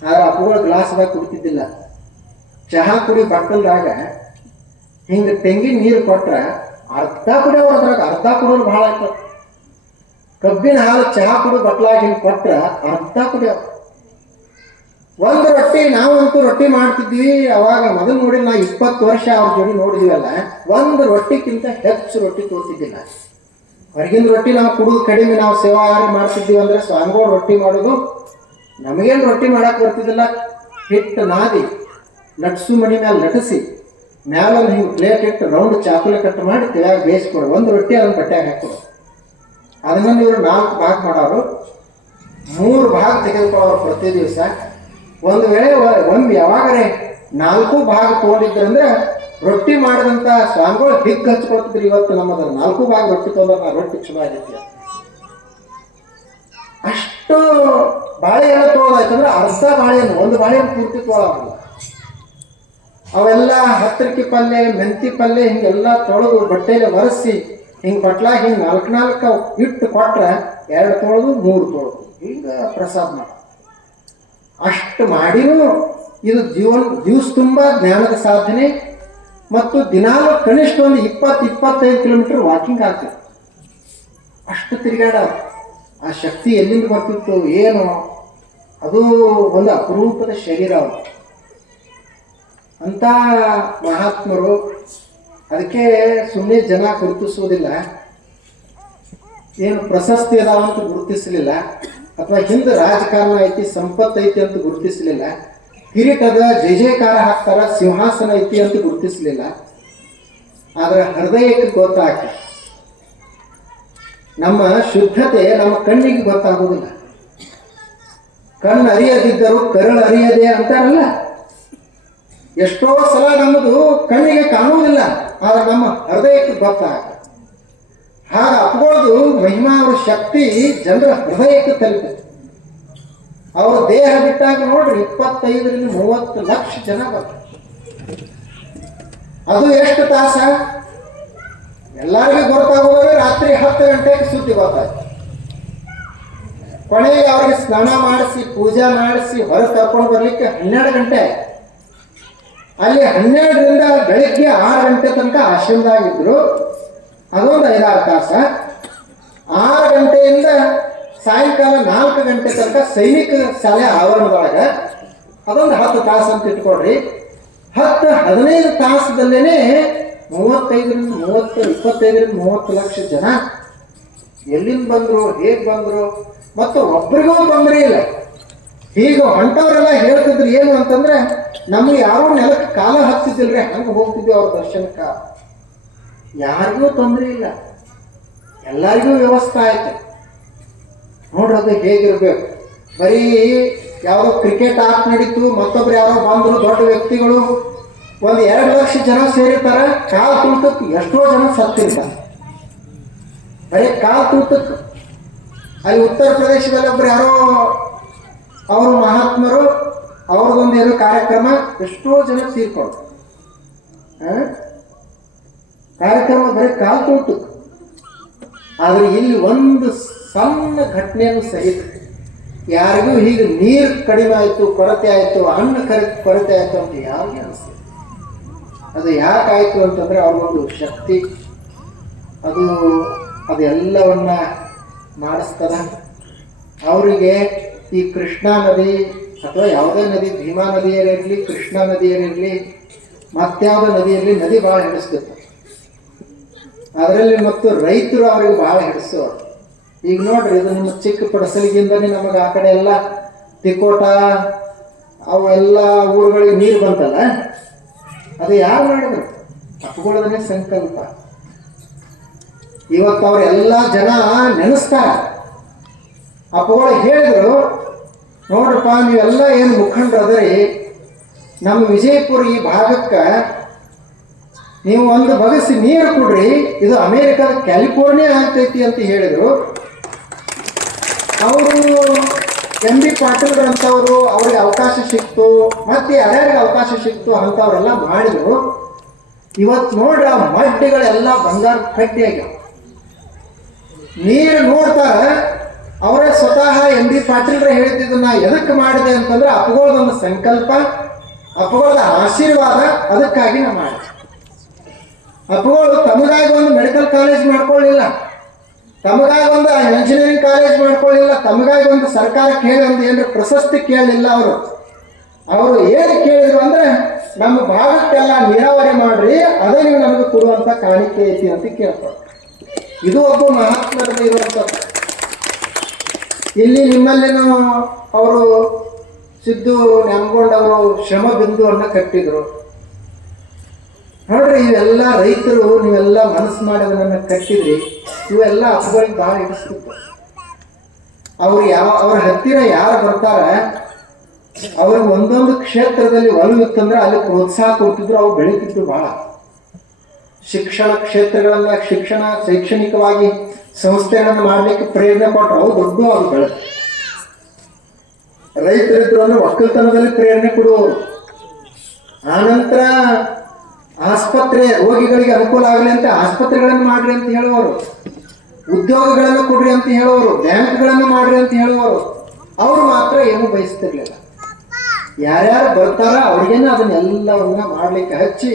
ಆದ್ರೆ ಅಪ್ಪುಗಳ ಗ್ಲಾಸ್ದಾಗ ಕುಡಿತಿದ್ದಿಲ್ಲ. ಚಹಾ ಕುಡಿ ಬಟ್ಟಲ್ದಾಗ ಹಿಂಗೆ ತೆಂಗಿನ ನೀರು ಕೊಟ್ರೆ ಅರ್ಧ ಕುಡಿಯೋರು, ಅದ್ರಾಗ ಅರ್ಧ ಕುಡಿಯೋರು ಭಾಳ ಆಗ್ತದೆ. ಕಬ್ಬಿನ ಹಾಲು ಚಹಾ ಕುಡಿ ಬಟ್ಲಾಗ ಹಿಂಗೆ ಕೊಟ್ರೆ ಅರ್ಧ ಕುಡಿಯೋ. ಒಂದು ರೊಟ್ಟಿ, ನಾವಂತೂ ರೊಟ್ಟಿ ಮಾಡ್ತಿದ್ವಿ ಅವಾಗ. ಮೊದಲು ನೋಡಿ, ನಾ 20 ವರ್ಷ ಅವ್ರ ಜೋಡಿ ನೋಡಿದ್ವಲ್ಲ, ಒಂದು ರೊಟ್ಟಿಗಿಂತ ಹೆಚ್ಚು ರೊಟ್ಟಿ ತೋರ್ತಿದ್ದಿಲ್ಲ. ಹೊರಗಿನ ರೊಟ್ಟಿ ನಾವು ಕುಡಿದು ಕಡಿಮೆ. ನಾವು ಸೇವಾ ಮಾಡ್ತಿದ್ದೀವಿ ಅಂದ್ರೆ ಸ್ವಾಮಿಗಳು ರೊಟ್ಟಿ ಮಾಡೋದು, ನಮಗೇನು ರೊಟ್ಟಿ ಮಾಡಕ್ಕೆ ಬರ್ತಿದ್ದಿಲ್ಲ. ಹಿಟ್ಟು ನಾದಿ ಲಟ್ಸು ಮಣಿ ಮೇಲೆ ಲಟಿಸಿ ಮ್ಯಾಲೊಂದು ಹಿಂಗೆ ಪ್ಲೇಟ್ ಇಟ್ಟು ರೌಂಡ್ ಚಾಕುಲೆ ಕಟ್ ಮಾಡಿ ತೆಳಗ ಬೇಯಿಸ್ಕೊಡು. ಒಂದು ರೊಟ್ಟಿ ಅದನ್ನು ಬಟ್ಟೆಗೆ ಹಾಕೋದು. ಅದನ್ನ ಇವರು 4 ಭಾಗ ಮಾಡೋರು, 3 ಭಾಗ ತೆಗೆದುಕೊಳ್ಳೋರು ಪ್ರತಿ ದಿವಸ. ಒಂದು ವೇಳೆ ಒಂದು ಯಾವಾಗರೇ 4 ಭಾಗ ತೊಗೊಂಡಿದ್ರಂದ್ರೆ ರೊಟ್ಟಿ ಮಾಡಿದಂಥ ಸ್ವಾಮಿಗಳು ಹಿಗ್ ಹಚ್ಕೊಳ್ತಿದ್ರು. ಇವತ್ತು ನಮ್ಮದ್ರ 4 ಭಾಗ ರೊಟ್ಟಿ ತೊಗೊಂಡ್ರೆ ರೊಟ್ಟಿ ಚಲೋ ಆಗೈತಿ. ಅಷ್ಟು ಬಾಳೆಹಣ್ಣು ತೊಗೊಳಾಯ್ತಂದ್ರೆ ಅರ್ಧ ಬಾಳೆಹಣ್ಣು, ಒಂದು ಬಾಳೆಹಣ್ಣು ಪೂರ್ತಿ ತೊಗೊಳಲ್ಲ. ಅವೆಲ್ಲ ಹತ್ತರಿಕೆ ಪಲ್ಯ, ಮೆಂತಿ ಪಲ್ಯ ಹಿಂಗೆಲ್ಲ ತೊಳೆದು ಬಟ್ಟೆಯಲ್ಲಿ ಒರೆಸಿ ಹಿಂಗೆ ಬಟ್ಲಾಗ ಹಿಂಗೆ 4 ಇಟ್ಟು ಕೊಟ್ರೆ 2 ತೊಳೆದು 3 ತೊಳೆದು ಹಿಂಗೆ ಪ್ರಸಾದ ಮಾಡ. ಅಷ್ಟು ಮಾಡಿನೂ ಇದು ದಿವಸ ತುಂಬ ಜ್ಞಾನದ ಸಾಧನೆ. ಮತ್ತು ದಿನಾಲು ಕನಿಷ್ಠ ಒಂದು 20-25 ಕಿಲೋಮೀಟರ್ ವಾಕಿಂಗ್ ಆಗ್ತದೆ. ಅಷ್ಟು ತಿರುಗಾಡ. ಆ ಶಕ್ತಿ ಎಲ್ಲಿಂದ ಬರ್ತಿತ್ತು ಏನು? ಅದು ಒಂದು ಅಪರೂಪದ ಶರೀರ ಅವರು. ಅಂತ ಮಹಾತ್ಮರು. ಅದಕ್ಕೆ ಸುಮ್ಮನೆ ಜನ ಗುರುತಿಸುವುದಿಲ್ಲ. ಏನು ಪ್ರಶಸ್ತಿ ಅದಾವ ಅಂತ ಗುರುತಿಸಲಿಲ್ಲ, ಅಥವಾ ಹಿಂದೆ ರಾಜಕಾರಣ ಐತಿ, ಸಂಪತ್ತು ಐತಿ ಅಂತ ಗುರುತಿಸಲಿಲ್ಲ. ಕಿರೀಟದ ಜಯ ಜಯಕಾರ ಹಾಕ್ತಾರ, ಸಿಂಹಾಸನ ಐತಿ ಅಂತ ಗುರುತಿಸಲಿಲ್ಲ. ಆದ್ರೆ ಹೃದಯಕ್ಕೆ ಗೊತ್ತಾಗ್ತದೆ. ನಮ್ಮ ಶುದ್ಧತೆ ನಮ್ಮ ಕಣ್ಣಿಗೆ ಗೊತ್ತಾಗುವುದಿಲ್ಲ. ಕಣ್ಣು ಅರಿಯದಿದ್ದರೂ ಕರಳು ಅರಿಯದೆ ಅಂತಾರಲ್ಲ, ಎಷ್ಟೋ ಸಲ ನಮ್ಮದು ಕಣ್ಣಿಗೆ ಕಾಣುವುದಿಲ್ಲ, ಆದ್ರೆ ನಮ್ಮ ಹೃದಯಕ್ಕೆ ಗೊತ್ತಾಗ. ಹಾಗ ಅಪ್ಕೊಳ್ಳೋದು ಮಹಿಮಾ ಅವ್ರ ಶಕ್ತಿ ಜನರ ಹೃದಯಕ್ಕೆ ತಲುಪಿತು. ಅವ್ರ ದೇಹ ಬಿಟ್ಟಾಗ ನೋಡ್ರಿ 25-30 ಲಕ್ಷ ಜನ ಬರ್ತಾರೆ. ಅದು ಎಷ್ಟು ತಾಸ? ಎಲ್ಲರಿಗೂ ಗೊತ್ತಾಗೋದ್ರೆ ರಾತ್ರಿ 10 ಗಂಟೆಗೆ ಸುದ್ದಿ ಗೊತ್ತಾಯ್ತು. ಕೊನೆಗೆ ಅವ್ರಿಗೆ ಸ್ನಾನ ಮಾಡಿಸಿ ಪೂಜಾ ಮಾಡಿಸಿ ಹೊರಗೆ ಕರ್ಕೊಂಡು ಬರ್ಲಿಕ್ಕೆ 12 ಗಂಟೆ. ಅಲ್ಲಿ 12ರಿಂದ ಬೆಳಿಗ್ಗೆ 6 ಗಂಟೆ ತನಕ ಆಶ್ರಮದಾಗಿದ್ರು. ಅದೊಂದು 5-6 ತಾಸ. 6 ಗಂಟೆಯಿಂದ ಸಾಯಂಕಾಲ 4 ಗಂಟೆ ತನಕ ಸೈನಿಕ ಶಾಲೆ ಆವರಣದೊಳಗೆ ಅದೊಂದು 10 ತಾಸು ಅಂತ ಇಟ್ಕೊಡ್ರಿ. 10-15 ತಾಸದಲ್ಲೇನೆ 25-30 ಲಕ್ಷ ಜನ ಎಲ್ಲಿಂದ ಬಂದ್ರು, ಹೇಗೆ ಬಂದ್ರು, ಮತ್ತು ಒಬ್ರಿಗೂ ತೊಂದರೆ ಇಲ್ಲ. ಈಗ ಹೊಂಟವರೆಲ್ಲ ಹೇಳ್ತಿದ್ರು ಏನು ಅಂತಂದ್ರೆ, ನಮ್ಗೆ ಯಾರೋ ನೆಲಕ್ಕೆ ಕಾಲ ಹತ್ತಿದ್ದಿಲ್ರಿ, ಹಂಗೆ ಹೋಗ್ತಿದ್ವಿ ಅವ್ರ ದರ್ಶನಕ್ಕೆ. ಯಾರಿಗೂ ತೊಂದರೆ ಇಲ್ಲ, ಎಲ್ಲರಿಗೂ ವ್ಯವಸ್ಥೆ ಆಯ್ತು. ನೋಡ್ರಿ ಅದು ಹೇಗಿರ್ಬೇಕು. ಬರೀ ಯಾವುದೋ ಕ್ರಿಕೆಟ್ ಆಟ ನಡೀತು, ಮತ್ತೊಬ್ರು ಯಾರೋ ಬಂದ್ರು ದೊಡ್ಡ ವ್ಯಕ್ತಿಗಳು, 1-2 ಲಕ್ಷ ಜನ ಸೇರಿರ್ತಾರೆ. ಕಾಲು ತುಳಿತಕ್ಕೆ ಎಷ್ಟೋ ಜನ ಸತ್ತಿರ್ತಾರೆ, ಬರೀ ಕಾಲು ತುಳಿತಕ್ಕೆ. ಅಲ್ಲಿ ಉತ್ತರ ಪ್ರದೇಶದಲ್ಲಿ ಒಬ್ರು ಯಾರೋ ಅವರು ಮಹಾತ್ಮರು, ಅವ್ರದ್ದೊಂದು ಏನೋ ಕಾರ್ಯಕ್ರಮ, ಎಷ್ಟೋ ಜನ ತೀರ್ಕೊಂಡು ಕಾರ್ಯಕ್ರಮ ಬರೀ ಕಾಲು ತುಳಿತಕ್ಕೆ. ಆದ್ರೆ ಇಲ್ಲಿ ಒಂದು ಸಣ್ಣ ಘಟನೆಯನ್ನು ಸಹಿತ ಯಾರಿಗೂ ಹೀಗೆ ನೀರು ಕಡಿಮೆ ಆಯಿತು, ಕೊರತೆ ಆಯಿತು, ಹಣ್ಣು ಕೊರತೆ ಆಯಿತು ಅಂತ ಯಾರಿಗೆ ಅನಿಸ್ತದೆ. ಅದು ಯಾಕಾಯಿತು ಅಂತಂದ್ರೆ ಅವ್ರಿಗೊಂದು ಶಕ್ತಿ ಅದೆಲ್ಲವನ್ನ ಮಾಡಿಸ್ತದ. ಅವರಿಗೆ ಈ ಕೃಷ್ಣಾ ನದಿ ಅಥವಾ ಯಾವುದೇ ನದಿ, ಭೀಮಾ ನದಿಯಲ್ಲಿರಲಿ, ಕೃಷ್ಣಾ ನದಿಯಲ್ಲಿರಲಿ, ಮತ್ಯಾವುದೇ ನದಿಯಲ್ಲಿ ನದಿ ಭಾಳ ಹಿಡಿಸ್ತಿತ್ತು. ಅದರಲ್ಲಿ ಮತ್ತು ರೈತರು ಅವ್ರಿಗೆ ಭಾಳ ಹಿಡಿಸೋರು. ಈಗ ನೋಡ್ರಿ, ಇದು ನಮ್ಮ ಚಿಕ್ಕ ಪಡಸಲಿಗಿಂದನೇ ನಮಗೆ ಆ ಕಡೆ ಎಲ್ಲ ತಿಕೋಟ ಅವೆಲ್ಲ ಊರುಗಳಿಗೆ ನೀರು ಬಂತಲ್ಲ, ಅದು ಯಾರು ಮಾಡಿದ್ರು? ಅಪ್ಪುಗಳದನೇ ಸಂಕಲ್ಪ. ಇವತ್ತು ಅವರೆಲ್ಲ ಜನ ನೆನೆಸ್ತಾರೆ. ಅಪ್ಪುಗಳು ಹೇಳಿದ್ರು, ನೋಡ್ರಪ್ಪ ನೀವೆಲ್ಲ ಏನು ಮುಖಂಡರದ್ರಿ, ನಮ್ಮ ವಿಜಯಪುರ ಈ ಭಾಗಕ್ಕೆ ನೀವು ಒಂದು ಬಗಸಿ ನೀರು ಕೊಡ್ರಿ, ಇದು ಅಮೇರಿಕಾದ ಕ್ಯಾಲಿಫೋರ್ನಿಯಾ ಆಗ್ತೈತಿ ಅಂತ ಹೇಳಿದ್ರು. ಅವರು MB ಪಾಟೀಲ್ರಂಥವ್ರು, ಅವ್ರಿಗೆ ಅವಕಾಶ ಸಿಕ್ತು, ಮತ್ತೆ ಯಾರ್ಯಾರಿಗೆ ಅವಕಾಶ ಸಿಕ್ತು ಅಂಥವ್ರೆಲ್ಲ ಮಾಡಿದ್ರು. ಇವತ್ತು ನೋಡ್ರಿ ಆ ಮಡ್ಡಿಗಳೆಲ್ಲ ಬಂಗಾರ ಕಟ್ಟಿ ಆಗ್ಯಾವ. ನೀರು ನೋಡ್ತಾರೆ, ಅವರೇ ಸ್ವತಃ MB ಪಾಟೀಲ್ರ ಹೇಳಿದ್ದು ನಾ ಎದಕ್ಕೆ ಮಾಡಿದೆ ಅಂತಂದ್ರೆ ಅಪ್ಪುಗಳದೊಂದು ಸಂಕಲ್ಪ, ಅಪ್ಪುಗಳದ ಆಶೀರ್ವಾದ, ಅದಕ್ಕಾಗಿ ನಾ ಮಾಡಿದೆ. ಅಪ್ಪುಗಳು ತಮಗಾಗಿ ಒಂದು ಮೆಡಿಕಲ್ ಕಾಲೇಜ್ ಮಾಡ್ಕೊಳ್ಳಿಲ್ಲ, ತಮಗಾಗಿ ಒಂದು ಇಂಜಿನಿಯರಿಂಗ್ ಕಾಲೇಜ್ ಮಾಡ್ಕೊಳ್ಳಿಲ್ಲ, ತಮಗಾಗಿ ಒಂದು ಸರ್ಕಾರಕ್ಕೆ ಹೇಳಿ ಒಂದು ಏನಾರ ಪ್ರಶಸ್ತಿ ಕೇಳಲಿಲ್ಲ. ಅವರು ಏನು ಕೇಳಿದ್ರು ಅಂದ್ರೆ, ನಮ್ಮ ಭಾಗಕ್ಕೆಲ್ಲ ನೀರಾವರಿ ಮಾಡ್ರಿ, ಅದೇ ನೀವು ನಮಗೆ ಕೊಡುವಂತ ಕಾಣಿಕೆ ಐತಿ ಅಂತ ಕೇಳ್ತಾರೆ. ಇದು ಒಬ್ಬ ಮಹಾತ್ಮರಲ್ಲಿ ಇರುವಂಥದ್ದು. ಇಲ್ಲಿ ನಿಮ್ಮಲ್ಲಿನೂ ಅವರು ಸಿದ್ದು ನ್ಯಾಮಗೊಂಡವರು ಶ್ರಮ ಬಿಂದುವನ್ನು ಕಟ್ಟಿದ್ರು. ನೋಡ್ರಿ, ಇವೆಲ್ಲ ರೈತರು ನೀವೆಲ್ಲ ಮನಸ್ಸು ಮಾಡಿ ಅದನ್ನ ಕಟ್ಟಿದ್ರಿ. ಇವೆಲ್ಲ ಅಪ್ಪಗಳಿಗೆ ಭಾಳ ಹಿಡಿಸ್ತಿತ್ತು. ಅವ್ರ ಹತ್ತಿರ ಯಾರು ಬರ್ತಾರ ಅವ್ರಿಗೆ ಒಂದೊಂದು ಕ್ಷೇತ್ರದಲ್ಲಿ ಒಲವಿತ್ತಂದ್ರೆ ಅಲ್ಲಿ ಪ್ರೋತ್ಸಾಹ ಕೊಡ್ತಿದ್ರು, ಅವ್ರು ಬೆಳೀತಿದ್ರು ಭಾಳ. ಶಿಕ್ಷಣ ಕ್ಷೇತ್ರಗಳನ್ನ ಶೈಕ್ಷಣಿಕವಾಗಿ ಸಂಸ್ಥೆಗಳನ್ನು ಮಾಡಲಿಕ್ಕೆ ಪ್ರೇರಣೆ ಕೊಟ್ಟರು, ಅವು ದೊಡ್ಡ ಅವ್ರು ಬೆಳೆದು. ರೈತರಿದ್ರು ಅಂದ್ರೆ ಒಕ್ಕಲ್ತನದಲ್ಲಿ ಪ್ರೇರಣೆ ಕೊಡುವವರು. ಆನಂತರ ಆಸ್ಪತ್ರೆ ರೋಗಿಗಳಿಗೆ ಅನುಕೂಲ ಆಗಲಿ ಅಂತ ಆಸ್ಪತ್ರೆಗಳನ್ನು ಮಾಡ್ರಿ ಅಂತ ಹೇಳುವವರು, ಉದ್ಯೋಗಗಳನ್ನು ಕೊಡ್ರಿ ಅಂತ ಹೇಳುವವರು, ಬ್ಯಾಂಕ್ಗಳನ್ನು ಮಾಡ್ರಿ ಅಂತ ಹೇಳುವವರು. ಅವರು ಮಾತ್ರ ಏನು ಬಯಸ್ತಿರ್ಲಿಲ್ಲ. ಯಾರ್ಯಾರು ಬರ್ತಾರ ಅವ್ರಿಗೇನೆ ಅದನ್ನೆಲ್ಲವನ್ನ ಮಾಡ್ಲಿಕ್ಕೆ ಹಚ್ಚಿ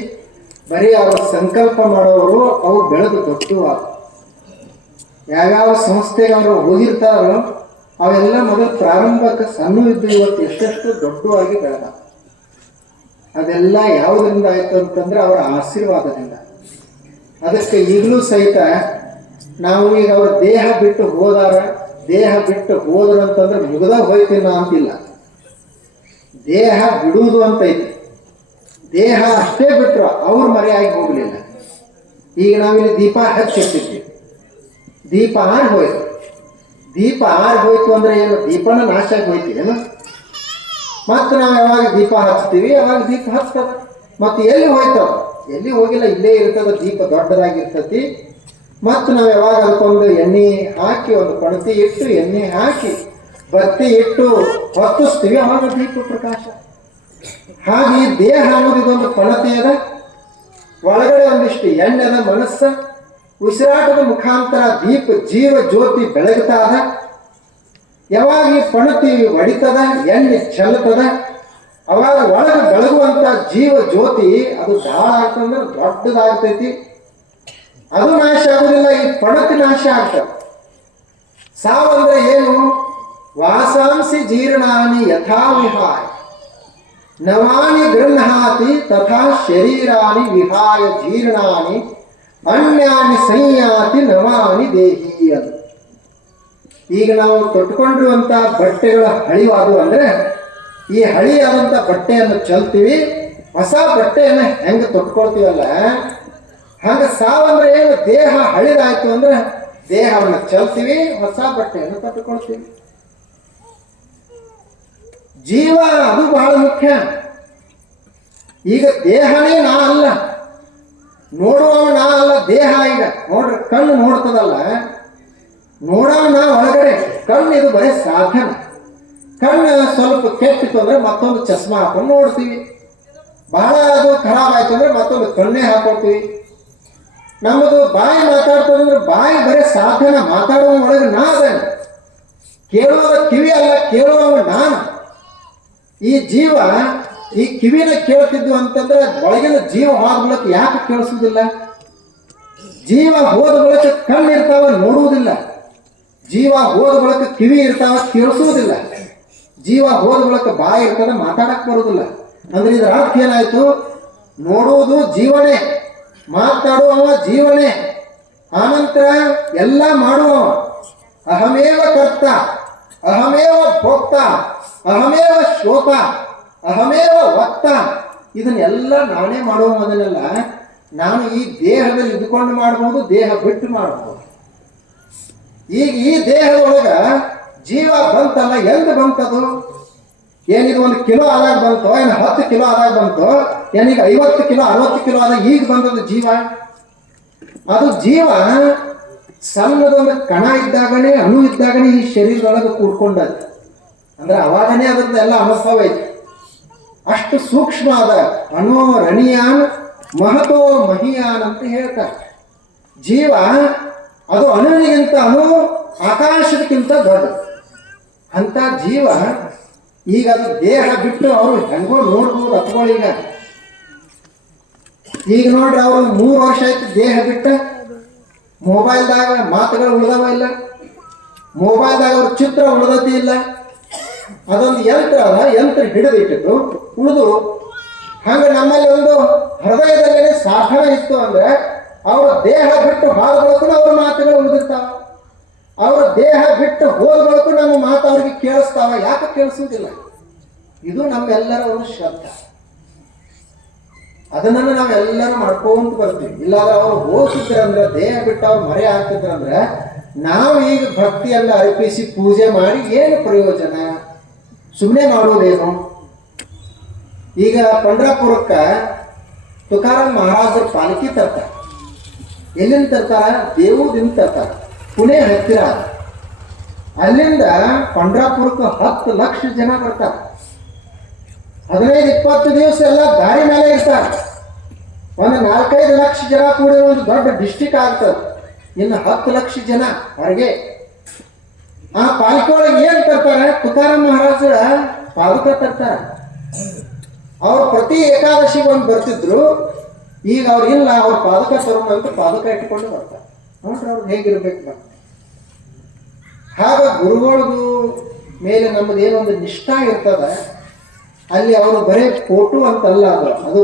ಬರೀ ಅವ್ರ ಸಂಕಲ್ಪ ಮಾಡೋರು ಅವ್ರು ಬೆಳೆದು ದೊಡ್ಡವಾದ. ಯಾವ್ಯಾವ ಸಂಸ್ಥೆಗೆ ಅವರು ಹೋಗಿರ್ತಾರೋ ಅವೆಲ್ಲ ಮೊದಲು ಪ್ರಾರಂಭಕ್ಕೆ ಸಣ್ಣ ಇದ್ದು ಇವತ್ತು ಎಷ್ಟೆಷ್ಟು ದೊಡ್ಡವಾಗಿ ಬೆಳೆದ. ಅದೆಲ್ಲ ಯಾವುದರಿಂದ ಆಯ್ತು ಅಂತಂದ್ರೆ ಅವರ ಆಶೀರ್ವಾದದಿಂದ. ಅದಕ್ಕೆ ಈಗಲೂ ಸಹಿತ ನಾವು ಈಗ ಅವ್ರ ದೇಹ ಬಿಟ್ಟು ಹೋದ್ರು ಅಂತಂದ್ರೆ ಮುಗ್ದ ಹೋಯ್ತೀನ ಅಂತಿಲ್ಲ. ದೇಹ ಬಿಡುವುದು ಅಂತ ಐತಿ. ದೇಹ ಅಷ್ಟೇ ಬಿಟ್ರು ಅವ್ರು ಮರೆಯಾಗಿ ಹೋಗ್ಲಿಲ್ಲ. ಈಗ ನಾವಿಲ್ಲಿ ದೀಪ ಹಚ್ಚಿರ್ತಿದ್ವಿ, ದೀಪ ಆರಿ ಹೋಯ್ತು. ದೀಪ ಆರಿ ಹೋಯ್ತು ಅಂದ್ರೆ ಏನು? ದೀಪನ ನಾಶ ಆಗಿ ಹೋಯ್ತು ಏನು? ಮತ್ತೆ ನಾವು ಯಾವಾಗ ದೀಪ ಹಚ್ತೀವಿ ಅವಾಗ ದೀಪ ಹಚ್ತದ. ಮತ್ತು ಎಲ್ಲಿ ಹೋಯ್ತವ? ಎಲ್ಲಿ ಹೋಗಿಲ್ಲ, ಇಲ್ಲೇ ಇರ್ತದ. ದೀಪ ದೊಡ್ಡದಾಗಿರ್ತತಿ. ಮತ್ತು ನಾವು ಯಾವಾಗ ಅದಕ್ಕೊಂದು ಎಣ್ಣೆ ಹಾಕಿ, ಒಂದು ಪಣತಿ ಇಟ್ಟು ಎಣ್ಣೆ ಹಾಕಿ ಬತ್ತಿ ಇಟ್ಟು ಹೊತ್ತಿಸ್ತೀವಿ, ಅವಾಗ ದೀಪ ಪ್ರಕಾಶ. ಹಾಗೆ ದೇಹ ಅನ್ನೋದು ಇದೊಂದು ಪಣತಿ ಅದ. ಒಳಗಡೆ ಒಂದಿಷ್ಟು ಎಣ್ಣೆ ಅದ, ಮನಸ್ಸ. ಉಸಿರಾಟದ ಮುಖಾಂತರ ದೀಪ ಜೀವ ಜ್ಯೋತಿ ಬೆಳಗ್ತಾ ಅದ. ಯಾವಾಗ ಈ ಪಣತಿ ಹೊಡಿತದ, ಎಣ್ಣೆ ಚೆಲ್ಲತದ, ಅವಾಗ ಒಳಗೆ ಬೆಳಗುವಂತ ಜೀವ ಜ್ಯೋತಿ ಅದು ದಾಳ ಆಗ್ತಂದ್ರೆ ದೊಡ್ಡದಾಗ್ತೈತಿ. ಅದು ನಾಶ ಆಗುದಿಲ್ಲ, ಈ ಪಣತಿ ನಾಶ ಆಗ್ತದೆ. ಸಾವಂದ್ರೆ ಏನು? ವಾಸಾಂಸಿ ಜೀರ್ಣಾನಿ ಯಥಾ ವಿಹಾಯ ನವಾನಿ ಗೃಹಾತಿ ತಥಾ ಶರೀರಾನಿ ವಿಹಾಯ ಜೀರ್ಣಾನಿ ಅನ್ಯಾನಿ ಸಂಯಾತಿ ನವಾನಿ ದೇಹಿ ಅಂತ. ಈಗ ನಾವು ತೊಟ್ಕೊಂಡಿರುವಂತ ಬಟ್ಟೆಗಳ ಹಳಿವಾದವು ಅಂದ್ರೆ ಈ ಹಳಿಯಾದಂಥ ಬಟ್ಟೆಯನ್ನು ಚೆಲ್ತೀವಿ, ಹೊಸ ಬಟ್ಟೆಯನ್ನು ಹೆಂಗೆ ತೊಟ್ಕೊಳ್ತೀವಲ್ಲ ಹಂಗೆ ಸಾವಂದ್ರೆ ಏನು? ದೇಹ ಹಳಿದಾಯ್ತು ಅಂದ್ರೆ ದೇಹವನ್ನು ಚೆಲ್ತೀವಿ, ಹೊಸ ಬಟ್ಟೆಯನ್ನು ತೊಟ್ಟುಕೊಳ್ತೀವಿ. ಜೀವ ಅದು ಬಹಳ ಮುಖ್ಯ. ಈಗ ದೇಹನೇ ನಾ ಅಲ್ಲ, ನೋಡುವವ ನಾ ಅಲ್ಲ, ದೇಹ. ಈಗ ನೋಡ್ರಿ, ಕಣ್ಣು ನೋಡ್ತದಲ್ಲ, ನೋಡವ ನಾ ಒಳಗಡೆ. ಕಣ್ಣು ಇದು ಬರೀ ಸಾಧನ. ಕಣ್ಣು ಸ್ವಲ್ಪ ಕೆಟ್ಟಿತ್ತು ಅಂದ್ರೆ ಮತ್ತೊಂದು ಚಸ್ಮಾ ಹಾಕೊಂಡು ನೋಡ್ತೀವಿ. ಬಹಳ ಅದು ಖರಾಬ್ ಆಯ್ತು ಅಂದ್ರೆ ಮತ್ತೊಂದು ಕಣ್ಣೇ ಹಾಕೊಳ್ತೀವಿ. ನಮ್ಮದು ಬಾಯಿ ಮಾತಾಡ್ತದಂದ್ರೆ ಬಾಯಿ ಬರೀ ಸಾಧನ. ಮಾತಾಡುವ ಒಳಗೆ ನಾ ಅದೇನು, ಕೇಳುವ ಕಿವಿ ಅಲ್ಲ, ಕೇಳುವವ ನಾನು. ಈ ಜೀವ ಈ ಕಿವಿನ ಕೇಳ್ತಿದ್ವು ಅಂತಂದ್ರೆ ಒಳಗಿನ ಜೀವ ಹೋದ ಬಳಿಕ ಯಾಕೆ ಕೇಳಿಸುವುದಿಲ್ಲ? ಜೀವ ಹೋದ ಬಳಿಕ ಕಣ್ಣು ಇರ್ತಾವ, ನೋಡುವುದಿಲ್ಲ. ಜೀವ ಹೋದ ಬಳಿಕ ಕಿವಿ ಇರ್ತಾವ, ಕೇಳಿಸುವುದಿಲ್ಲ. ಜೀವ ಹೋದ ಬಳಿಕ ಬಾಯಿ ಇರ್ತದ, ಮಾತಾಡಕ್ ಬರುವುದಿಲ್ಲ. ಅಂದ್ರೆ ಇದರ ಅರ್ಥ ಏನಾಯ್ತು? ನೋಡುವುದು ಜೀವನೇ, ಮಾತಾಡುವವ ಜೀವನೇ, ಆನಂತರ ಎಲ್ಲ ಮಾಡುವವ. ಅಹಮೇವ ಕರ್ತ, ಅಹಮೇವ ಭೋಕ್ತ, ಅಹಮೇವ ಶ್ರೋತ, ಅಹಮೇವ ವಕ್ತ. ಇದನ್ನೆಲ್ಲ ನಾನೇ ಮಾಡುವ ಮೊದಲೆಲ್ಲ ನಾನು ಈ ದೇಹದಲ್ಲಿ ಇದ್ದುಕೊಂಡು ಮಾಡಬಹುದು, ದೇಹ ಬಿಟ್ಟು ಮಾಡಬಹುದು. ಈಗ ಈ ದೇಹದೊಳಗ ಜೀವ ಬಂತಲ್ಲ, ಎಲ್ಲಿ ಬಂತದು? ಏನಿದು 1 ಕಿಲೋ ಆದಾಗ ಬಂತೋ, ಏನು 10 ಕಿಲೋ ಆದಾಗ ಬಂತೋ, ಏನೀಗ 50 ಕಿಲೋ 60 ಕಿಲೋ ಆದಾಗ ಈಗ ಬಂದದ್ದು ಜೀವ? ಅದು ಜೀವ ಸಣ್ಣದೊಂದು ಕಣ ಇದ್ದಾಗನೇ, ಅಣು ಇದ್ದಾಗನೇ ಈ ಶರೀರದೊಳಗೆ ಕೂಡ್ಕೊಂಡದ್ದು. ಅಂದ್ರೆ ಅವಾಗನೇ ಅದ್ರದ್ದು ಎಲ್ಲ ಅನುಭವ ಐತಿ. ಅಷ್ಟು ಸೂಕ್ಷ್ಮ ಅದ. ಅಣು ರಣೀಯಾನ್ ಮಹತೋ ಮಹಿಯಾನ್ ಅಂತ ಹೇಳ್ತಾರೆ. ಜೀವ ಅದು ಅಣುವಿಗಿಂತ, ಅಣು ಆಕಾಶಕ್ಕಿಂತ ದೊಡ್ಡ ಅಂತ ಜೀವ. ಈಗ ಅದು ದೇಹ ಬಿಟ್ಟು ಅವರು ಹೆಂಗೋ ನೋಡ್ಬೋದು ಹತ್ಕೊಳ್ಳೀಗ. ಈಗ ನೋಡ್ರಿ, ಅವರು 3 ವರ್ಷ ಆಯ್ತು ದೇಹ ಬಿಟ್ಟ. ಮೊಬೈಲ್ದಾಗ ಮಾತುಗಳು ಉಳ್ದವ ಇಲ್ಲ, ಮೊಬೈಲ್ದಾಗ ಅವ್ರ ಚಿತ್ರ ಉಳ್ದತಿ ಇಲ್ಲ. ಅದೊಂದು ಯಂತ್ರ ಅದ, ಯಂತ್ರ ಹಿಡಿದು ಇಟ್ಟಿದ್ದು ಉಳಿದು. ಹಂಗೆ ನಮ್ಮಲ್ಲಿ ಒಂದು ಹೃದಯದಲ್ಲೇ ಸಾಧನ ಇತ್ತು ಅಂದ್ರೆ ಅವರ ದೇಹ ಬಿಟ್ಟು ಹೋದ ಬಳಕು ಅವ್ರ ಮಾತುಗಳು ಉಳಿದಿರ್ತಾವ. ಅವರ ದೇಹ ಬಿಟ್ಟು ಹೋದ ಬಳಕು ನಮ್ಮ ಮಾತು ಅವ್ರಿಗೆ ಕೇಳಿಸ್ತಾವ. ಯಾಕೆ ಕೇಳಿಸುವುದಿಲ್ಲ? ಇದು ನಮ್ಮೆಲ್ಲರ ಒಂದು ಶ್ರದ್ಧೆ. ಅದನ್ನ ನಾವೆಲ್ಲರೂ ಮಾಡ್ಕೊಂತ ಬರ್ತೀವಿ. ಇಲ್ಲಾಂದ್ರೆ ಅವ್ರು ಹೋಗ್ತಿದ್ರಂದ್ರೆ, ದೇಹ ಬಿಟ್ಟು ಅವ್ರು ಮರೆ ಆಗ್ತಿದ್ರಂದ್ರೆ ನಾವು ಈಗ ಭಕ್ತಿಯನ್ನ ಅರ್ಪಿಸಿ ಪೂಜೆ ಮಾಡಿ ಏನು ಪ್ರಯೋಜನ? ಸುಮ್ಮನೆ ಮಾಡೋದೇನು? ಈಗ ಪಂಡ್ರಾಪುರಕ್ಕೆ ತುಕಾರಾಮ್ ಮಹಾರಾಜರ ಪಾಲಕಿ ತರ್ತಾರೆ. ಎಲ್ಲಿಂದ ತರ್ತಾರ? ದೇವದಿಂದ ತರ್ತಾರೆ. ಪುಣೆ ಹತ್ತಿರ. ಅಲ್ಲಿಂದ ಪಂಡ್ರಾಪುರಕ್ಕೆ 10 ಲಕ್ಷ ಜನ ಬರ್ತಾರೆ. 15-20 ದಿವಸ ಎಲ್ಲ ದಾರಿ ಮೇಲೆ ಇರ್ತಾರೆ. ಒಂದು 4-5 ಲಕ್ಷ ಜನ ಕೂಡಿ ಒಂದು ದೊಡ್ಡ ಡಿಸ್ಟಿಕ್ ಆಗ್ತದೆ. ಇನ್ನು 10 ಲಕ್ಷ ಜನ ಹೊರಗೆ. ಆ ಪಾಲಿಕೆ ಒಳಗೆ ಏನ್ ತರ್ತಾರೆ? ತುಕಾರಾಮ್ ಮಹಾರಾಜರ ಪಾದುಕ ತರ್ತಾರೆ. ಅವ್ರು ಪ್ರತಿ ಏಕಾದಶಿಗೆ ಒಂದು ಬರ್ತಿದ್ರು. ಈಗ ಅವ್ರು ಇಲ್ಲ, ಅವ್ರ ಪಾದುಕ ತರೋಣ ಅಂತ ಪಾದುಕ ಇಟ್ಕೊಂಡು ಬರ್ತಾರೆ. ನೋಡ್ರಿ ಅವ್ರು ಹೇಗಿರ್ಬೇಕು. ಹಾಗ ಗುರುಗಳಿಗೂ ಮೇಲೆ ನಮ್ಮದು ಏನೊಂದು ನಿಷ್ಠಾ ಇರ್ತದ. ಅಲ್ಲಿ ಅವರು ಬರೇ ಫೋಟೋ ಅಂತಲ್ಲ, ಅದು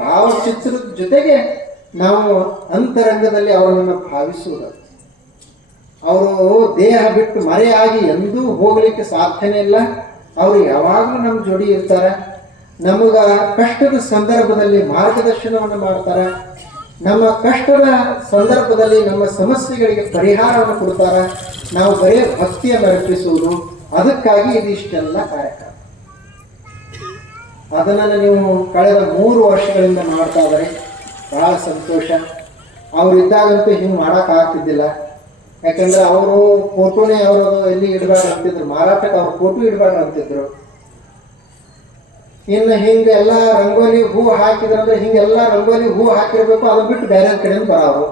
ಭಾವಚಿತ್ರದ ಜೊತೆಗೆ ನಾವು ಅಂತರಂಗದಲ್ಲಿ ಅವರನ್ನು ಭಾವಿಸುವುದು. ಅವರು ದೇಹ ಬಿಟ್ಟು ಮರೆಯಾಗಿ ಎಂದೂ ಹೋಗಲಿಕ್ಕೆ ಸಾಧ್ಯನೇ ಇಲ್ಲ. ಅವರು ಯಾವಾಗಲೂ ನಮ್ಮ ಜೋಡಿ ಇರ್ತಾರೆ. ನಮಗ ಕಷ್ಟದ ಸಂದರ್ಭದಲ್ಲಿ ಮಾರ್ಗದರ್ಶನವನ್ನು ಮಾಡ್ತಾರೆ. ನಮ್ಮ ಕಷ್ಟದ ಸಂದರ್ಭದಲ್ಲಿ ನಮ್ಮ ಸಮಸ್ಯೆಗಳಿಗೆ ಪರಿಹಾರವನ್ನು ಕೊಡ್ತಾರೆ. ನಾವು ಬರೀ ಭಕ್ತಿಯನ್ನು ಅರ್ಪಿಸುವುದು. ಅದಕ್ಕಾಗಿ ಇದಿಷ್ಟೆಲ್ಲ ಕಾರ್ಯಕ್ರಮ. ಅದನ್ನು ನೀವು ಕಳೆದ 3 ವರ್ಷಗಳಿಂದ ಮಾಡ್ತಾ ಇದ್ದಾರೆ. ಭಾಳ ಸಂತೋಷ. ಅವ್ರು ಇದ್ದಾಗಂತೂ ಹಿಂಗೆ ಮಾಡೋಕ್ಕಾಗ್ತಿದ್ದಿಲ್ಲ. ಯಾಕಂದ್ರೆ ಅವರು ಫೋಟೋನೇ ಅವರು ಎಲ್ಲಿ ಇಡಬಾರ್ದು ಅಂತಿದ್ರು, ಮಾರಾಟಕ್ಕೆ ಅವ್ರ ಫೋಟೋ ಇಡಬಾರ್ದು ಅಂತಿದ್ರು. ಇನ್ನು ಹಿಂಗೆಲ್ಲ ರಂಗೋಲಿ ಹೂ ಹಾಕಿದ್ರಂದ್ರೆ ಹಿಂಗೆಲ್ಲ ರಂಗೋಲಿ ಹೂ ಹಾಕಿರ್ಬೇಕು, ಅದನ್ನ ಬಿಟ್ಟು ಬೇರೆ ಕಡೆಯಿಂದ ಬರೋರು,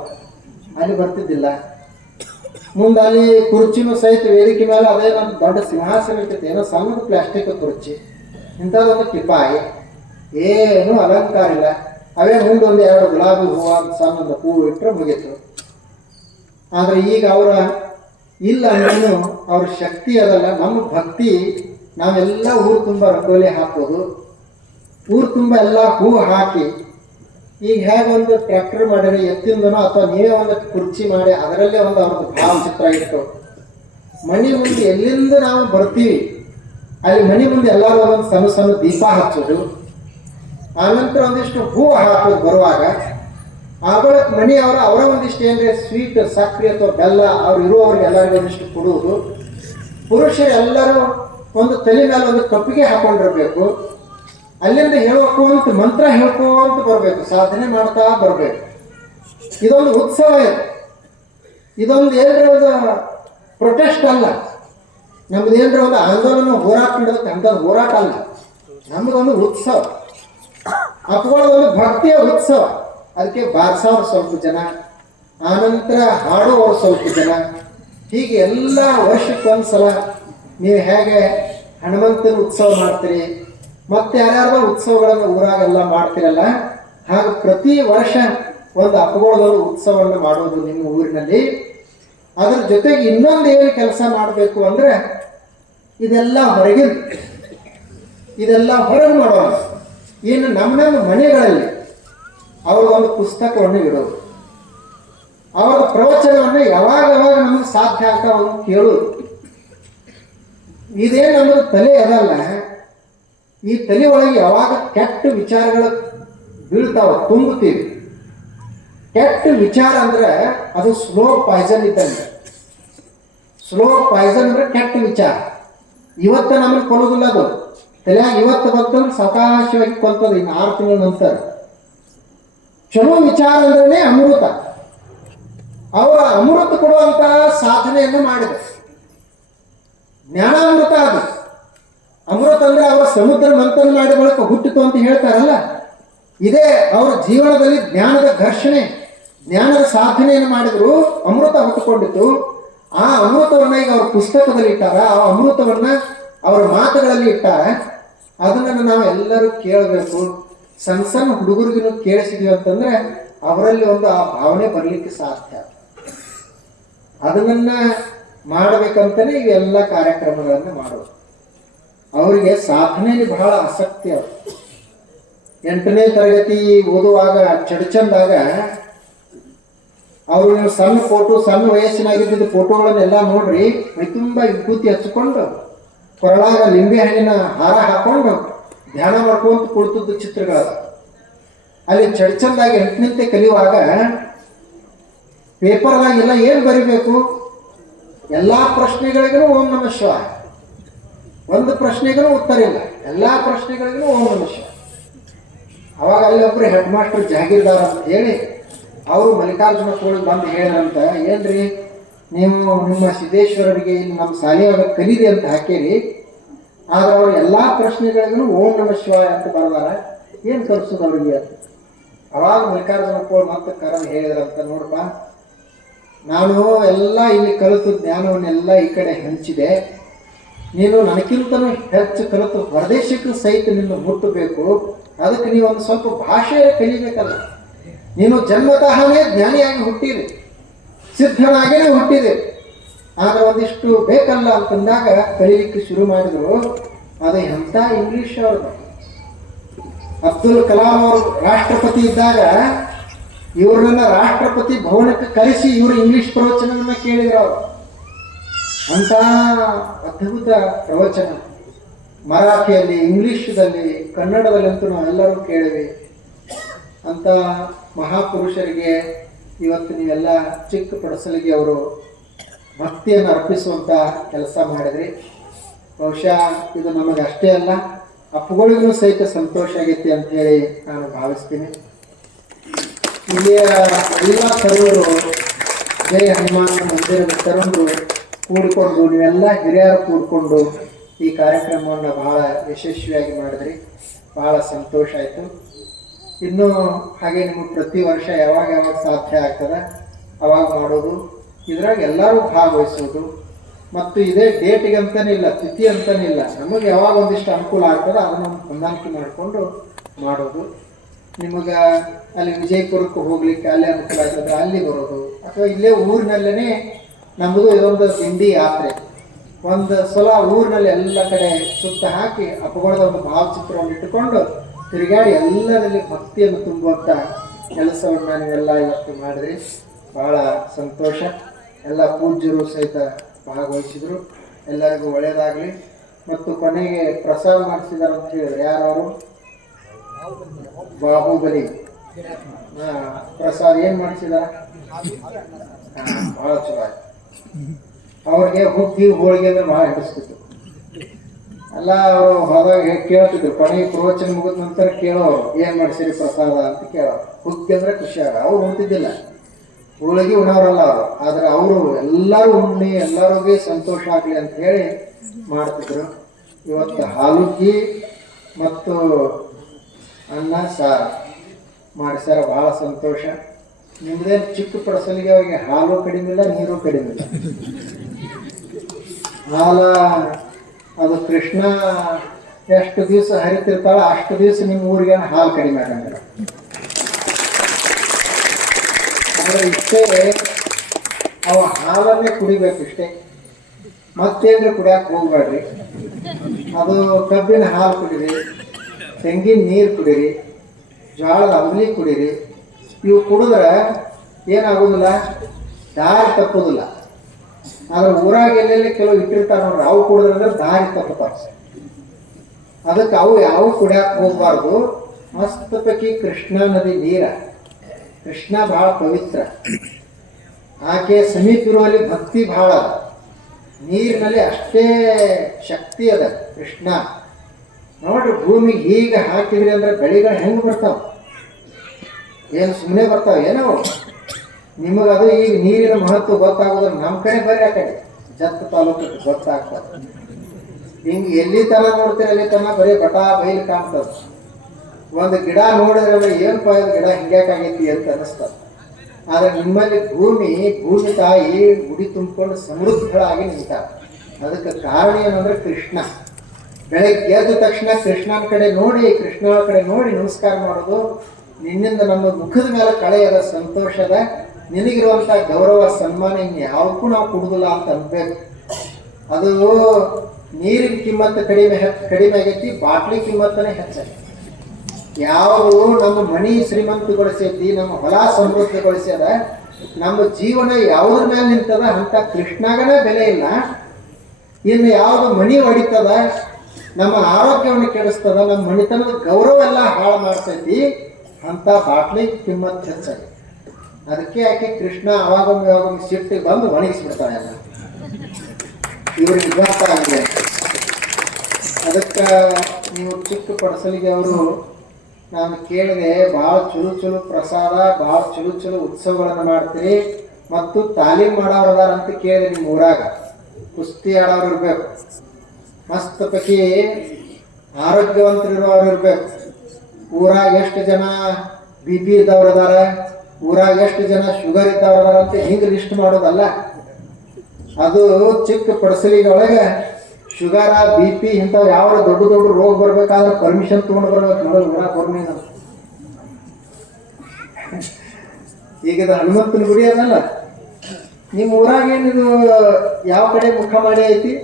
ಅಲ್ಲಿ ಬರ್ತಿದ್ದಿಲ್ಲ. ಮುಂದೆ ಅಲ್ಲಿ ಕುರ್ಚಿನೂ ಸಹಿತ ವೇದಿಕೆ ಮೇಲೆ ಅದೇ ನಮ್ಮ ದೊಡ್ಡ ಸಿಂಹಾಸನ ಇರ್ತೈತೆ, ಏನೋ ಸಣ್ಣದು ಪ್ಲಾಸ್ಟಿಕ್ ಕುರ್ಚಿ, ಇಂಥದ್ದೊಂದು ಟಿಪಾಯಿ, ಏನು ಅಲಂಕಾರ ಇಲ್ಲ. ಅವೇ ಮುಂದೆ 1-2 ಗುಲಾಬಿ ಹೂವು ಸಣ್ಣದ ಹೂವು ಇಟ್ಟರೆ ಮುಗೀತು. ಆದರೆ ಈಗ ಅವರ ಇಲ್ಲ ಅಂದ್ರೂ ಅವ್ರ ಶಕ್ತಿ ಅದಲ್ಲ, ನಮ್ಮ ಭಕ್ತಿ. ನಾವೆಲ್ಲ ಊರು ತುಂಬ ರಂಗೋಲಿ ಹಾಕೋದು, ಊರು ತುಂಬ ಎಲ್ಲ ಹೂ ಹಾಕಿ, ಈಗ ಹೇಗೆ ಒಂದು ಟ್ರ್ಯಾಕ್ಟರ್ ಮಾಡಿರಿ ಎತ್ತಿಂದನೋ ಅಥವಾ ನೀವೇ ಒಂದು ಕುರ್ಚಿ ಮಾಡಿ ಅದರಲ್ಲೇ ಒಂದು ಅವ್ರದ್ದು ಭಾವಚಿತ್ರ ಇಟ್ಟು ಮನೆ ಮುಂದೆ ಎಲ್ಲಿಂದ ನಾವು ಬರ್ತೀವಿ ಅಲ್ಲಿ ಮನೆ ಮುಂದೆ ಎಲ್ಲರೂ ಒಂದೊಂದು ಸಣ್ಣ ಸಣ್ಣ ದೀಪ ಹಚ್ಚೋದು, ಆನಂತರ ಒಂದಿಷ್ಟು ಹೂ ಹಾಕೋದು ಬರುವಾಗ. ಆಗಳ ಮನೆಯವರು ಅವರ ಒಂದಿಷ್ಟು ಏನ್ರಿ ಸ್ವೀಟ್ ಸಕ್ಕರೆ ಅಥವಾ ಬೆಲ್ಲ ಅವ್ರು ಇರುವವ್ರಿಗೆ ಎಲ್ಲರಿಗೂ ಒಂದಿಷ್ಟು ಕೊಡುವುದು. ಪುರುಷರು ಎಲ್ಲರೂ ಒಂದು ತಲೆ ಮೇಲೆ ಒಂದು ಕಪ್ಪಿಗೆ ಹಾಕೊಂಡಿರ್ಬೇಕು. ಅಲ್ಲಿಂದ ಹೇಳ್ಕೊಂತ ಮಂತ್ರ ಹೇಳ್ಕೊಂತ ಬರಬೇಕು, ಸಾಧನೆ ಮಾಡ್ತಾ ಬರಬೇಕು. ಇದೊಂದು ಉತ್ಸವ ಇದೆ. ಇದೊಂದು ಏನರ ಒಂದು ಪ್ರೊಟೆಸ್ಟ್ ಅಲ್ಲ, ನಮ್ದು ಏನರ ಒಂದು ಆಂದೋಲನ ಹೋರಾಟ ನಡೆದಕ್ಕೆ ಅಂಥದ್ದು ಹೋರಾಟ ಅಲ್ಲ, ನಮ್ಮದೊಂದು ಉತ್ಸವ. ಅಪ್ಕೊಳ್ಳೋದೊಂದು ಭಕ್ತಿಯ ಉತ್ಸವ. ಅದಕ್ಕೆ ಬಾರ್ಸೋರು ಸ್ವಲ್ಪ ಜನ, ಆನಂತರ ಹಾಡುವವರು ಸ್ವಲ್ಪ ಜನ, ಹೀಗೆ ಎಲ್ಲ ವರ್ಷಕ್ಕೊಂದ್ಸಲ ನೀವು ಹೇಗೆ ಹನುಮಂತನ ಉತ್ಸವ ಮಾಡ್ತೀರಿ, ಮತ್ತೆ ಯಾರ್ಯಾರೋ ಉತ್ಸವಗಳನ್ನು ಊರಾಗೆಲ್ಲ ಮಾಡ್ತಿರಲ್ಲ, ಹಾಗೆ ಪ್ರತಿ ವರ್ಷ ಒಂದು ಅಪ್ಪಗೋಳದೊಂದು ಉತ್ಸವವನ್ನು ಮಾಡೋದು ನಿಮ್ಮ ಊರಿನಲ್ಲಿ. ಅದ್ರ ಜೊತೆಗೆ ಇನ್ನೊಂದು ಏನು ಕೆಲಸ ಮಾಡಬೇಕು ಅಂದರೆ ಇದೆಲ್ಲ ಹೊರಗೆ ಮಾಡೋಣ. ಇನ್ನು ನಮ್ಮ ಮನೆಗಳಲ್ಲಿ ಅವ್ರಿಗೊಂದು ಪುಸ್ತಕವನ್ನು ಇಡೋದು, ಅವರ ಪ್ರವಚನವನ್ನು ಯಾವಾಗ ನಮಗೆ ಸಾಧ್ಯ ಆಗ್ತಾ ಅವ್ರು ಕೇಳೋದು. ಇದೇ ನಮ್ಮದು ತಲೆ ಅದಲ್ಲ, ಈ ತಲೆ ಒಳಗೆ ಯಾವಾಗ ಕೆಟ್ಟ ವಿಚಾರಗಳು ಬೀಳ್ತಾವ ತುಂಬುತ್ತೀವಿ. ಕೆಟ್ಟ ವಿಚಾರ ಅಂದ್ರೆ ಅದು ಸ್ಲೋ ಪಾಯ್ಸನ್ ಇದ್ದಂಗೆ. ಸ್ಲೋ ಪಾಯ್ಸನ್ ಅಂದ್ರೆ ಕೆಟ್ಟ ವಿಚಾರ. ಇವತ್ತು ನಮಗೆ ಕೊಡೋದಿಲ್ಲ, ಅದು ತಲೆಯಾಗ ಇವತ್ತು ಬಂತಂದ್ರೆ ಸಾವಕಾಶವಾಗಿ ಕೊಲ್ತದ. ಇನ್ನು 6 ತಿಂಗಳ ನಂತರ ಚಲೋ ವಿಚಾರ ಅಂದ್ರೆ ಅಮೃತ. ಅವರ ಅಮೃತ ಕೊಡುವಂತ ಸಾಧನೆಯನ್ನು ಮಾಡಿದ ಜ್ಞಾನಾಮೃತ. ಅದು ಅಮೃತ ಅಂದ್ರೆ ಅವರ ಸಮುದ್ರ ಮಂಥನ ಮಾಡಿದ ಬಳಿಕ ಹುಟ್ಟಿತು ಅಂತ ಹೇಳ್ತಾರಲ್ಲ, ಇದೇ ಅವರ ಜೀವನದಲ್ಲಿ ಜ್ಞಾನದ ಘರ್ಷಣೆ, ಜ್ಞಾನದ ಸಾಧನೆಯನ್ನು ಮಾಡಿದ್ರು, ಅಮೃತ ಹುಟ್ಟುಕೊಂಡಿತ್ತು. ಆ ಅಮೃತವನ್ನ ಈಗ ಅವ್ರ ಪುಸ್ತಕದಲ್ಲಿ ಇಟ್ಟಾರ, ಆ ಅಮೃತವನ್ನ ಅವರ ಮಾತುಗಳಲ್ಲಿ ಇಟ್ಟಾರ. ಅದನ್ನು ನಾವು ಎಲ್ಲರೂ ಕೇಳಬೇಕು. ಸಣ್ಣ ಹುಡುಗರಿಗೂ ಕೇಳಿಸಿದ್ವಿ ಅಂತಂದ್ರೆ ಅವರಲ್ಲಿ ಒಂದು ಆ ಭಾವನೆ ಬರಲಿಕ್ಕೆ ಸಾಧ್ಯ. ಅದನ್ನ ಮಾಡಬೇಕಂತಲೇ ಇವೆಲ್ಲ ಕಾರ್ಯಕ್ರಮಗಳನ್ನು ಮಾಡೋದು. ಅವರಿಗೆ ಸಾಧನೆಯಲ್ಲಿ ಬಹಳ ಆಸಕ್ತಿ. ಅವರು 8ನೇ ತರಗತಿ ಓದುವಾಗ ಚಂದಾಗ ಅವರು ನೀವು ಸಣ್ಣ ಫೋಟೋ, ಸಣ್ಣ ವಯಸ್ಸಿನಾಗಿದ್ದ ಫೋಟೋಗಳನ್ನೆಲ್ಲ ನೋಡ್ರಿ, ಮೈ ತುಂಬ ವಿಭೂತಿ ಹಚ್ಚಿಕೊಂಡು ಕೊರಳಾಗ ಲಿಂಬೆ ಹಣ್ಣಿನ ಹಾರ ಹಾಕೊಂಡು ಧ್ಯಾನ ಮಾಡ್ಕೊಂತ ಕುಳಿತದ್ದು ಚಿತ್ರಗಳು. ಅಲ್ಲಿ ಚಂದಾಗಿ 8ನೇ ಕಲಿಯುವಾಗ ಪೇಪರ್ದಾಗೆಲ್ಲ ಏನು ಬರಿಬೇಕು, ಎಲ್ಲ ಪ್ರಶ್ನೆಗಳಿಗೂ ಓಂ ನಮಃ ಶಿವಾಯ, ಒಂದು ಪ್ರಶ್ನೆಗೂ ಉತ್ತರ ಇಲ್ಲ, ಎಲ್ಲ ಪ್ರಶ್ನೆಗಳಿಗೂ ಓಂ ನಮಃ ಶಿವಾಯ. ಅವಾಗ ಅಲ್ಲಿ ಒಬ್ಬರು ಹೆಡ್ ಮಾಸ್ಟರ್ ಜಾಗೀರ್ದಾರ್ ಅಂತ ಹೇಳಿ ಅವರು ಮಲ್ಲಿಕಾರ್ಜುನ ಕೋಳಿ ಬಂದು ಹೇಳಿದ್ರಂತ, ಏನ್ರಿ ನೀವು ನಿಮ್ಮ ಸಿದ್ದೇಶ್ವರರಿಗೆ ಇಲ್ಲಿ ನಮ್ಮ ಶಾಲೆಯಾಗ ಕಲೀರಿ ಅಂತ ಹಾಕೀರಿ, ಆದ್ರೆ ಅವ್ರು ಎಲ್ಲ ಪ್ರಶ್ನೆಗಳಿಗೂ ಓಂ ನಮಃ ಶಿವಾಯ ಅಂತ ಬರ್ದಾರ, ಏನು ಕಲಿಸೋದು ಅವ್ರಿಗೆ? ಅವಾಗ ಮಲ್ಲಿಕಾರ್ಜುನ ಕೋಳಿ ಮತ್ತೆ ಕರೆದು ಹೇಳಿದ್ರಂತ, ನೋಡಪ್ಪ ನಾನು ಎಲ್ಲ ಇಲ್ಲಿ ಕಲಿತು ಜ್ಞಾನವನ್ನೆಲ್ಲ ಈ ಕಡೆ ಹಂಚಿದೆ, ನೀನು ನನಗಿಂತನೂ ಹೆಚ್ಚು ಕಲಿತು ಹೊರದೇಶಕ್ಕೂ ಸಹಿತ ನಿನ್ನ ಮುಟ್ಟಬೇಕು. ಅದಕ್ಕೆ ನೀವು ಒಂದು ಸ್ವಲ್ಪ ಭಾಷೆ ಕಲಿಬೇಕಲ್ಲ. ನೀನು ಜನ್ಮತಃನೇ ಜ್ಞಾನಿಯಾಗಿ ಹುಟ್ಟಿದೆ, ಸಿದ್ಧನಾಗೇ ಹುಟ್ಟಿದೆ, ಆದರೆ ಒಂದಿಷ್ಟು ಬೇಕಲ್ಲ ಅಂತಂದಾಗ ಕಲೀಲಿಕ್ಕೆ ಶುರು ಮಾಡಿದ್ರು. ಅದು ಎಂಥ ಇಂಗ್ಲಿಷ್ ಅವ್ರದ್ದು. ಅಬ್ದುಲ್ ಕಲಾಂ ಅವರು ರಾಷ್ಟ್ರಪತಿ ಇದ್ದಾಗ ಇವ್ರನ್ನ ರಾಷ್ಟ್ರಪತಿ ಭವನಕ್ಕೆ ಕರೆಸಿ ಇವರು ಇಂಗ್ಲಿಷ್ ಪ್ರವಚನವನ್ನ ಕೇಳಿದ್ರು. ಅವರು ಅಂತ ಅದ್ಭುತ ಪ್ರವಚನ ಮರಾಠಿಯಲ್ಲಿ, ಇಂಗ್ಲಿಷ್ದಲ್ಲಿ, ಕನ್ನಡದಲ್ಲಂತೂ ನಾವೆಲ್ಲರೂ ಕೇಳಿವಿ. ಅಂತ ಮಹಾಪುರುಷರಿಗೆ ಇವತ್ತು ನೀವೆಲ್ಲ ಚಿಕ್ಕ ಪಡಸಲಿಗೆ ಅವರು ಭಕ್ತಿಯನ್ನು ಅರ್ಪಿಸುವಂಥ ಕೆಲಸ ಮಾಡಿದ್ರಿ. ಬಹುಶಃ ಇದು ನಮಗೆ ಅಷ್ಟೇ ಅಲ್ಲ, ಅಪ್ಪಗಳಿಗೂ ಸಹಿತ ಸಂತೋಷ ಆಗೈತಿ ಅಂತ ಹೇಳಿ ನಾನು ಭಾವಿಸ್ತೀನಿ. ಇಲ್ಲಿಯ ಎಲ್ಲ ತರುವರು ಜಯ ಹನುಮಾನ್ ಮಂದಿರದ ತರುಣರು ಕೂಡಿಕೊಂಡು, ನೀವೆಲ್ಲ ಹಿರಿಯರು ಕೂಡಿಕೊಂಡು ಈ ಕಾರ್ಯಕ್ರಮವನ್ನು ಬಹಳ ಯಶಸ್ವಿಯಾಗಿ ಮಾಡಿದ್ರಿ. ಬಹಳ ಸಂತೋಷ ಆಯಿತು. ಇನ್ನೂ ಹಾಗೆ ನಿಮಗೆ ಪ್ರತಿ ವರ್ಷ ಯಾವಾಗ ಸಾಧ್ಯ ಆಗ್ತದೆ ಅವಾಗ ಮಾಡೋದು, ಇದ್ರಾಗ ಎಲ್ಲರೂ ಭಾಗವಹಿಸೋದು. ಮತ್ತು ಇದೇ ಡೇಟಿಗೆ ಅಂತಲೇ ಇಲ್ಲ, ತಿಥಿ ಅಂತಲೇ ಇಲ್ಲ, ನಮಗೆ ಯಾವಾಗ ಒಂದಿಷ್ಟು ಅನುಕೂಲ ಆಗ್ತದೆ ಅದನ್ನು ಹೊಂದಾಣಿಕೆ ಮಾಡಿಕೊಂಡು ಮಾಡೋದು. ನಿಮಗೆ ಅಲ್ಲಿ ವಿಜಯಪುರಕ್ಕೆ ಹೋಗ್ಲಿಕ್ಕೆ ಅಲ್ಲಿ ಅನುಕೂಲ ಆಗ್ತದೆ ಅಲ್ಲಿ ಬರೋದು, ಅಥವಾ ಇಲ್ಲೇ ಊರಿನಲ್ಲೇ ನಮ್ಮದು ಇದೊಂದು ದಿಂಡಿ ಯಾತ್ರೆ. ಒಂದು ಸಲ ಊರಿನಲ್ಲಿ ಎಲ್ಲ ಕಡೆ ಸುತ್ತ ಹಾಕಿ ಅಪ್ಪಗಳದ ಒಂದು ಭಾವಚಿತ್ರವನ್ನು ಇಟ್ಟುಕೊಂಡು ತಿರುಗಾಡಿ ಎಲ್ಲರಲ್ಲಿ ಭಕ್ತಿಯನ್ನು ತುಂಬುವಂಥ ಕೆಲಸವನ್ನು ನೀವೆಲ್ಲ ಇವತ್ತು ಮಾಡಿದ್ರಿ. ಭಾಳ ಸಂತೋಷ. ಎಲ್ಲ ಪೂಜ್ಯರು ಸಹಿತ ಭಾಗವಹಿಸಿದರು. ಎಲ್ಲರಿಗೂ ಒಳ್ಳೆಯದಾಗಲಿ. ಮತ್ತು ಕೊನೆಗೆ ಪ್ರಸಾದ ಮಾಡಿಸಿದಾರೆ ಅಂತ ಹೇಳಿದ್ರು. ಯಾರವರು? ಬಾಹುಬಲಿ. ಪ್ರಸಾದ ಏನು ಮಾಡಿಸಿದಾರ? ಭಾಳ ಚಲೋ ಆಯ್ತು. ಅವ್ರಿಗೆ ಹುಗ್ಗಿ ಹೋಳಿಗೆ ಅಂದ್ರೆ ಭಾಳ ಹಿಡಿಸ್ತಿತ್ತು. ಎಲ್ಲ ಅವರು ಹೋದಾಗ ಕೇಳ್ತಿದ್ರು. ಕೊನೆಗೆ ಪ್ರವಚನ ಮುಗಿದ ನಂತರ ಕೇಳೋರು, ಏನು ಮಾಡಿಸಿರಿ ಪ್ರಸಾದ ಅಂತ ಕೇಳೋರು. ಹುಗ್ಗಿ ಅಂದ್ರೆ ಖುಷಿ ಆಗ. ಅವ್ರು ಉಣ್ತಿದ್ದಿಲ್ಲ, ಹೋಳಿಗೆ ಉಣೋರಲ್ಲ ಅವರು, ಆದರೆ ಅವರು ಎಲ್ಲರೂ ಉಣ್ಣಿ ಎಲ್ಲರಿಗೂ ಸಂತೋಷ ಆಗಲಿ ಅಂತ ಹೇಳಿ ಮಾಡ್ತಿದ್ರು. ಇವತ್ತು ಹಾಲುಗ್ಗಿ ಮತ್ತು ಅನ್ನ ಸಾರು ಮಾಡಿಸ್ಯಾರ. ಭಾಳ ಸಂತೋಷ. ನಿಮ್ದೇನು ಚಿಕ್ಕ ಪಡಸಲಿಗೆ ಅವರಿಗೆ ಹಾಲು ಕಡಿಮೆ ಇಲ್ಲ, ನೀರು ಕಡಿಮೆ ಇಲ್ಲ. ಹಾಲ ಅದು ಕೃಷ್ಣ ಎಷ್ಟು ದಿವಸ ಹರಿತಿರ್ತಾಳ ಅಷ್ಟು ದಿವಸ ನಿಮ್ಮ ಊರಿಗೆ ಹಾಲು ಕಡಿಮೆ ಆಗಂಗಿಲ್ಲ. ಆದರೆ ಇಷ್ಟೇ ಅವ ಹಾಲನ್ನೇ ಕುಡಿಬೇಕು ಇಷ್ಟೇ, ಮತ್ತೇನ್ರಿ ಕುಡಿಯಕ್ಕೆ ಹೋಗ್ಬೇಡ್ರಿ. ಅದು ಕಬ್ಬಿನ ಹಾಲು ಕುಡೀರಿ, ತೆಂಗಿನ ನೀರು ಕುಡೀರಿ, ಜೋಳದ ಅಂಬ್ಲಿ ಕುಡೀರಿ. ಇವು ಕುಡಿದ್ರೆ ಏನಾಗೋದಿಲ್ಲ, ದಾರಿ ತಪ್ಪೋದಿಲ್ಲ. ಆದ್ರೆ ಊರಾಗ ಎಲ್ಲೆಲ್ಲಿ ಕೆಲವು ಇಟ್ಟಿರ್ತಾರೆ ನೋಡ್ರಿ, ಅವು ಕುಡಿದ್ರೆ ದಾರಿ ತಪ್ಪುತ್ತಾರೆ. ಅದಕ್ಕೆ ಅವು ಯಾವ ಕುಡಿಯಕ್ಕೆ ಹೋಗ್ಬಾರ್ದು. ಮಸ್ತ್ ಪೈಕಿ ಕೃಷ್ಣಾ ನದಿ ನೀರ, ಕೃಷ್ಣ ಬಹಳ ಪವಿತ್ರ, ಆಕೆ ಸಮೀಪ ಇರುವಲ್ಲಿ ಭಕ್ತಿ ಬಹಳ ಅದ, ನೀರಿನಲ್ಲಿ ಅಷ್ಟೇ ಶಕ್ತಿ ಅದ ಕೃಷ್ಣ. ನೋಡ್ರಿ, ಭೂಮಿಗೆ ಹೀಗೆ ಹಾಕಿದ್ರಿ ಅಂದ್ರೆ ಬೆಳೆಗಳು ಹೆಂಗೆ ಬರ್ತಾವ? ಏನು ಸುಮ್ಮನೆ ಬರ್ತಾವ ಏನೋ? ನಿಮಗದು ಈಗ ನೀರಿನ ಮಹತ್ವ ಗೊತ್ತಾಗೋದ್ರೆ ನಮ್ಮ ಕಡೆ ಬರ್ರಿ, ಆ ಕಡೆ ಜತ್ತ ತಾಲೂಕಕ್ಕೆ ಗೊತ್ತಾಗ್ತದೆ. ಹಿಂಗೆ ಎಲ್ಲಿ ತನ ನೋಡ್ತೀರಿ ಅಲ್ಲಿ ತನ ಬರೀ ಬಟಾ ಬೈಲು ಕಾಣ್ತದೆ. ಒಂದು ಗಿಡ ನೋಡಿದ್ರೆ ಏನಪ್ಪ ಇದು ಗಿಡ ಹಿಂಗ್ಯಾಕಾಗೈತಿ ಅಂತ ಅನಿಸ್ತದೆ. ಆದರೆ ನಿಮ್ಮಲ್ಲಿ ಭೂಮಿ ತಾಯಿ ಗುಡಿ ತುಂಬಿಕೊಂಡು ಸಮೃದ್ಧಳಾಗಿ ನಿಂತಾಳೆ. ಅದಕ್ಕೆ ಕಾರಣ ಏನಂದ್ರೆ ಕೃಷ್ಣ. ಬೆಳಗ್ಗೆ ಎದ್ದ ತಕ್ಷಣ ಕೃಷ್ಣನ ಕಡೆ ನೋಡಿ, ಕೃಷ್ಣನ ಕಡೆ ನೋಡಿ ನಮಸ್ಕಾರ ಮಾಡೋದು. ನಿನ್ನಿಂದ ನಮ್ಮ ಮುಖದ ಮೇಲೆ ಕಳೆಯದ ಸಂತೋಷದ, ನಿನಗಿರುವಂಥ ಗೌರವ ಸನ್ಮಾನ ಇನ್ನು ಯಾವಕ್ಕೂ ನಾವು ಕೊಡುದಿಲ್ಲ ಅಂತ ಅನ್ಬೇಕು. ಅದು ನೀರಿನ ಕಿಮ್ಮತ್ತು ಕಡಿಮೆ ಆಗೈತಿ, ಬಾಟ್ಲಿ ಕಿಮ್ಮತ್ತನೇ ಹೆಚ್ಚಾಗೈತಿ. ಯಾವುದು ನಮ್ಮ ಮನಿ ಶ್ರೀಮಂತಗೊಳಿಸೈತಿ, ನಮ್ಮ ಹೊಲ ಸಮೃದ್ಧಿಗೊಳಿಸ್ಯದ, ನಮ್ಮ ಜೀವನ ಯಾವುದ್ರ ಮೇಲೆ ನಿಂತದ ಅಂತ ಕೃಷ್ಣಾಗನೇ ಬೆಲೆ ಇಲ್ಲ. ಇನ್ನು ಯಾವುದು ಮನಿ ಹೊಡಿತದ, ನಮ್ಮ ಆರೋಗ್ಯವನ್ನು ಕೆಡಿಸ್ತದ, ನಮ್ಮ ಮಣಿತನದ ಗೌರವ ಎಲ್ಲ ಹಾಳು ಮಾಡ್ತೈತಿ ಅಂತ ಬಾಟ್ಲಿ ಕಿಮ್ಮತ್ತು ಹೆಚ್ಚಾಗಿ. ಅದಕ್ಕೆ ಯಾಕೆ ಕೃಷ್ಣ ಅವಾಗೊಮ್ಮೆ ಸಿಟ್ಟಿಗೆ ಬಂದು ಒಣಗಿಸ್ಬಿಡ್ತಾನೆ ಎಲ್ಲ. ಇವ್ರಿಗೆ ಗೊತ್ತಾಗಿದೆ. ಅದಕ್ಕೆ ನೀವು ಚಿಕ್ಕ ಪಡಸಲಿಗೆ ಅವರು ನಾನು ಕೇಳಿದೆ, ಭಾಳ ಚಲೋ ಪ್ರಸಾದ, ಭಾಳ ಚಲೋ ಉತ್ಸವಗಳನ್ನು ಮಾಡ್ತೀರಿ ಮತ್ತು ತಾಲೀಮ್ ಮಾಡೋರು ಅದಾರ ಅಂತ ಕೇಳಿದೆ. ನಿಮ್ಮ ಊರಾಗ ಕುಸ್ತಿ ಆಡೋರು ಇರಬೇಕು, ಮಸ್ತ್ ಪೈಕಿ ಆರೋಗ್ಯವಂತರಿರೋರು ಇರಬೇಕು. ಊರಾಗ ಎಷ್ಟು ಜನ BP ಇದ್ದವ್ರು ಅದಾರ, ಊರಾಗ ಎಷ್ಟು ಜನ ಶುಗರ್ ಇದ್ದವ್ರು ಅದಾರ ಅಂತ ಹಿಂಗೆ ಲಿಸ್ಟ್ ಮಾಡೋದಲ್ಲ. ಅದು ಚಿಕ್ಕ ಪಡಸಲಿಗೊಳಗೆ ಶುಗರ BP ಇಂಥವು ಯಾವ ದೊಡ್ಡ ರೋಗ ಬರ್ಬೇಕಾದ್ರೆ ಪರ್ಮಿಷನ್ ತೊಗೊಂಡು ಬರ್ಬೇಕು. ಮೊದಲು ಊರಾಗ ಬರ್ಮೇನ. ಈಗ ಹನುಮಂತನ ಗುಡಿ ಅದಲ್ಲ, ನಿಮ್ಮ ಊರಾಗ ಏನಿದು ಯಾವ ಕಡೆ ಮುಖ ಮಾಡಿ ಐತಿ?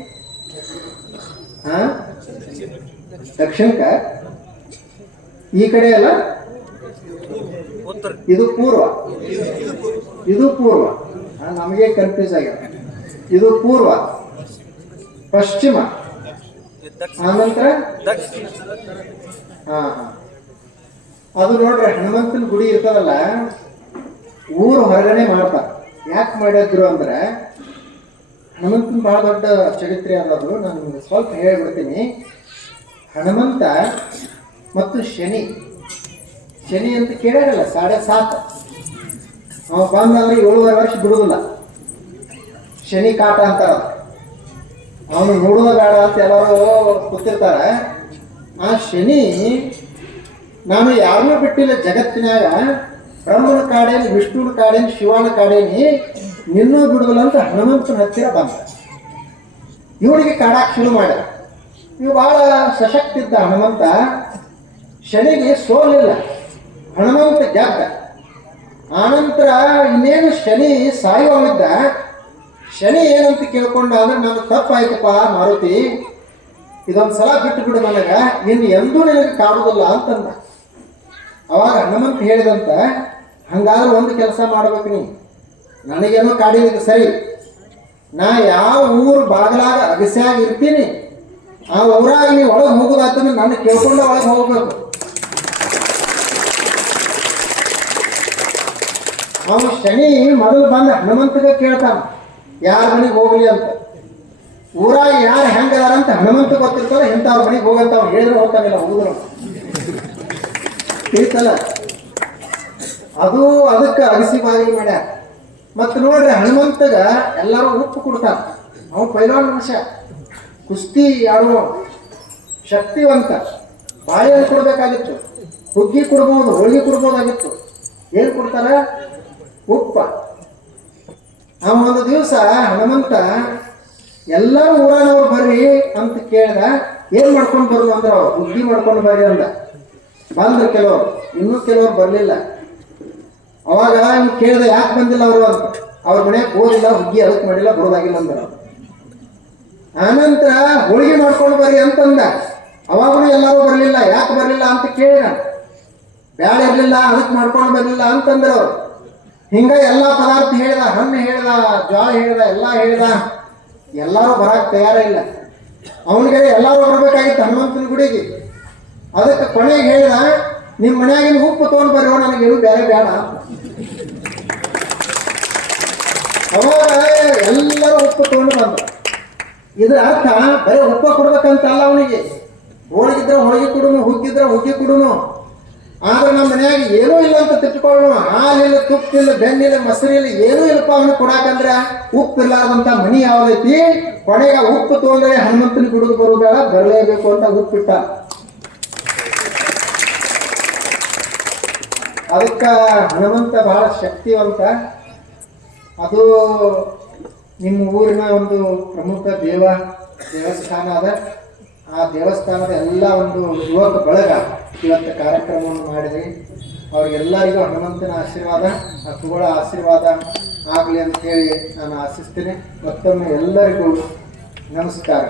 ದಕ್ಷಿಣಕ್ಕ? ಈ ಕಡೆ ಅಲ್ಲ, ಇದು ಪೂರ್ವ. ಇದು ಪೂರ್ವ. ನಮಗೆ ಕನ್ಫ್ಯೂಸ್ ಆಗ್ಯಾವ. ಇದು ಪೂರ್ವ, ಪಶ್ಚಿಮ, ಆನಂತರ ಅದು ನೋಡ್ರಿ ಹನುಮಂತನ ಗುಡಿ ಇರ್ತದಲ್ಲ, ಊರು ಹೊರಗಡೆ ಮಾಡ್ತಾರೆ. ಯಾಕೆ ಮಾಡಿದ್ರು ಅಂದ್ರೆ ಹನುಮಂತನ ಬಹಳ ದೊಡ್ಡ ಚರಿತ್ರೆ ಅನ್ನೋದು ನಾನು ನಿಮ್ಗೆ ಸ್ವಲ್ಪ ಹೇಳ್ಬಿಡ್ತೀನಿ. ಹನುಮಂತ ಮತ್ತು ಶನಿ. ಶನಿ ಅಂತ ಕೇಳ್ಯಾರಲ್ಲ 7.5 ಅವ ಬಂದಂದ್ರೆ 7.5 ವರ್ಷ ಬಿಡುದಿಲ್ಲ. ಶನಿ ಕಾಟ ಅಂತಾರ. ಅವನು ನೋಡುವ ಬೇಡ ಅಂತ ಎಲ್ಲರೂ ಕೂತಿರ್ತಾರ. ಆ ಶನಿ ನಾನು ಯಾರನ್ನೂ ಬಿಟ್ಟಿಲ್ಲ ಜಗತ್ತಿನಾಗ, ಬ್ರಹ್ಮನ ಕಾಡೇನಿ, ವಿಷ್ಣುನ ಕಾಡೇನಿ, ಶಿವನ ಕಾಡೇನಿ, ನಿನ್ನೂ ಬಿಡುದಿಲ್ಲ ಅಂತ ಹನುಮಂತನ ಹತ್ತಿರ ಬಂದ. ಇವನಿಗೆ ಕಾಡಾಕ್ ಶುರು ಮಾಡ. ಇವು ಬಹಳ ಸಶಕ್ತಿ ಇದ್ದ ಹನುಮಂತ. ಶನಿಗೆ ಸೋಲಿಲ್ಲ, ಹನುಮಂತ ಗೆದ್ದ. ಆನಂತರ ಇನ್ನೇನು ಶನಿ ಸಾಯುವಿದ್ದ. ಶನಿ ಏನಂತ ಕೇಳ್ಕೊಂಡ ಅಂದ್ರೆ ನಾನು ತಪ್ಪಾಯ್ತಪ್ಪ ಮಾರುತಿ, ಇದೊಂದು ಸಲ ಬಿಟ್ಟು ಬಿಡು, ನನಗ ಇನ್ನು ಎಂದೂ ನನಗೆ ಕಾಡುವುದಿಲ್ಲ ಅಂತಂದ. ಅವಾಗ ಹನುಮಂತ ಹೇಳಿದಂತ, ಹಂಗಾದ್ರೆ ಒಂದು ಕೆಲಸ ಮಾಡ್ಬೇಕು, ನೀ ನನಗೇನೋ ಕಾಡಿದ ಸರಿ, ನಾ ಯಾವ ಊರು ಬಾಗಲಾಗ ಅಗಸ್ಯಾಗ ಇರ್ತೀನಿ ಆ ಊರಾಗ ನೀವು ಒಳಗೆ ಹೋಗೋದಾಗ್ತದೆ, ನನ್ನ ಕೇಳ್ಕೊಂಡ ಒಳಗೆ ಹೋಗ್ಬೇಕು. ಅವನು ಶನಿ ಮೊದಲು ಬಂದ ಹನುಮಂತಗೆ ಕೇಳ್ತಾನ ಯಾರ ಮನೆಗೆ ಹೋಗ್ಲಿ ಅಂತ. ಊರಾಗ ಯಾರು ಹೆಂಗದಾರ ಅಂತ ಹನುಮಂತ ಗೊತ್ತಿರ್ತಾರ, ಇಂಥವ್ರ ಮನೆಗೆ ಹೋಗಂತ ಅವ್ನು ಹೇಳಿದ್ರು ಹೋಗ್ತಾನಿಲ್ಲ, ಹೋಗುದ್ರು ತಿಳಿತಲ್ಲ. ಅದು ಅದಕ್ಕೆ ಅಗಸಿ ಬಾಗಿಲು ಮಾಡ್ಯಾರ. ಮತ್ತು ನೋಡ್ರಿ ಹನುಮಂತಗ ಎಲ್ಲರೂ ಉಪ್ಪು ಕೊಡ್ತಾರ. ಅವನು ಪೈಲ್ವಾನ್ ಮನುಷ್ಯ, ಕುಸ್ತಿ ಆಡುವ ಶಕ್ತಿವಂತ. ಬಾಳೆಹಣ್ಣು ಕೊಡ್ಬೇಕಾಗಿತ್ತು, ಹುಗ್ಗಿ ಕೊಡ್ಬೋದು, ಹೋಳಿಗೆ ಕೊಡ್ಬೋದಾಗಿತ್ತು. ಏನು ಕೊಡ್ತಾರ? ಉಪ್ಪ. ಆ ಒಂದು ದಿವಸ ಹನುಮಂತ ಎಲ್ಲರೂ ಊರನವ್ರು ಬರ್ರಿ ಅಂತ ಕೇಳ್ದ. ಏನ್ ಮಾಡ್ಕೊಂಡು ಬರೋದು ಅಂದ್ರೆ ಅವ್ರು ಹುಗ್ಗಿ ಮಾಡ್ಕೊಂಡು ಬರ್ರಿ ಅಂದ. ಬಂದ್ರು ಕೆಲವರು, ಇನ್ನೂ ಕೆಲವರು ಬರಲಿಲ್ಲ. ಅವಾಗ ಇವ್ ಕೇಳ್ದೆ ಯಾಕೆ ಬಂದಿಲ್ಲ ಅವರು ಅಂತ. ಅವ್ರ ಮನೆಗೆ ಹೋಗಿಲ್ಲ, ಹುಗ್ಗಿ ಅದಕ್ಕೆ ಮಾಡಿಲ್ಲ, ಬರೋದಾಗಿಲ್ಲ ಅಂದ್ರ. ಆನಂತರ ಹೋಳಿಗೆ ಮಾಡ್ಕೊಂಡು ಬರ್ರಿ ಅಂತಂದ. ಅವಾಗೂ ಎಲ್ಲರೂ ಬರಲಿಲ್ಲ. ಯಾಕೆ ಬರಲಿಲ್ಲ ಅಂತ ಕೇಳಿದ. ಬ್ಯಾಳ ಇರ್ಲಿಲ್ಲ, ಅದಕ್ಕೆ ಮಾಡ್ಕೊಂಡು ಬರಲಿಲ್ಲ ಅಂತಂದ್ರು ಅವ್ರು. ಹಿಂಗ ಎಲ್ಲ ಪದಾರ್ಥ ಹೇಳಿದ, ಹಣ್ಣು ಹೇಳಿದ, ಜ್ವಾಳ ಹೇಳಿದ, ಎಲ್ಲ ಹೇಳಿದ. ಎಲ್ಲರೂ ಬರಕ್ಕೆ ತಯಾರ ಇಲ್ಲ. ಅವನಿಗೆ ಎಲ್ಲರೂ ಬರ್ಬೇಕಾಗಿತ್ತು ಹನುಮಂತನ ಗುಡಿಗೆ. ಅದಕ್ಕೆ ಕೊನೆಗೆ ಹೇಳಿದ, ನಿಮ್ಮ ಮನ್ಯಾಗಿನ ಉಪ್ಪು ತೊಗೊಂಡು ಬರೋ, ನನಗೇನು ಬೇರೆ ಬೇಡ. ಅವಾಗ ಎಲ್ಲರೂ ಉಪ್ಪು ತೊಗೊಂಡು ಬಂದ್ರು. ಇದ್ರ ಅರ್ಥ ಬರೀ ಉಪ್ಪ ಕೊಡ್ಬೇಕಂತಲ್ಲ ಅವನಿಗೆ. ಹೋಳಿಗಿದ್ರೆ ಹೋಳಿಗೆ ಕೊಡುನು, ಹುಗ್ಗಿದ್ರೆ ಹುಗ್ಗಿ ಕೊಡುನು. ಆದ್ರೆ ನಮ್ಮ ಮನ್ಯಾಗ ಏನೂ ಇಲ್ಲ ಅಂತ ತಿಳ್ಕೊಳ್ಳೋಣ. ಹಾಲಿಲ್ಲ, ತುಪ್ಪಿಲ್ಲ, ಬೆನ್ನಿಲ್ಲ, ಮೊಸರಿಲ್ಲ, ಏನೂ ಇಲ್ಲಪ್ಪ ಅವನಿಗೆ ಕೊಡಾಕಂದ್ರೆ ಉಪ್ಪು ಇರ್ಲಾರ್ದಂತ ಮನಿ ಯಾವ್ದೈತಿ. ಕೊನೆಗೆ ಉಪ್ಪು ತೊಗೊಂಡ್ರೆ ಹನುಮಂತನ ಗುಡಿಗೆ ಬರೋಬೇಡ, ಬರಲೇಬೇಕು ಅಂತ ಉಪ್ಪಿಟ್ಟ. ಅದಕ್ಕೆ ಹನುಮಂತ ಬಹಳ ಶಕ್ತಿವಂತ. ಅದು ನಿಮ್ಮ ಊರಿನ ಒಂದು ಪ್ರಮುಖ ದೇವಸ್ಥಾನ ಅದ. ಆ ದೇವಸ್ಥಾನದ ಎಲ್ಲ ಒಂದು ಯುವಕ ಬಳಗ ಇವತ್ತು ಕಾರ್ಯಕ್ರಮವನ್ನು ಮಾಡಿದ್ರಿ. ಅವ್ರಿಗೆಲ್ಲರಿಗೂ ಹನುಮಂತನ ಆಶೀರ್ವಾದ, ಹಕ್ಕುಗಳ ಆಶೀರ್ವಾದ ಆಗಲಿ ಅಂತೇಳಿ ನಾನು ಆಶಿಸ್ತೀನಿ. ಮತ್ತೊಮ್ಮೆ ಎಲ್ಲರಿಗೂ ನಮಸ್ಕಾರ.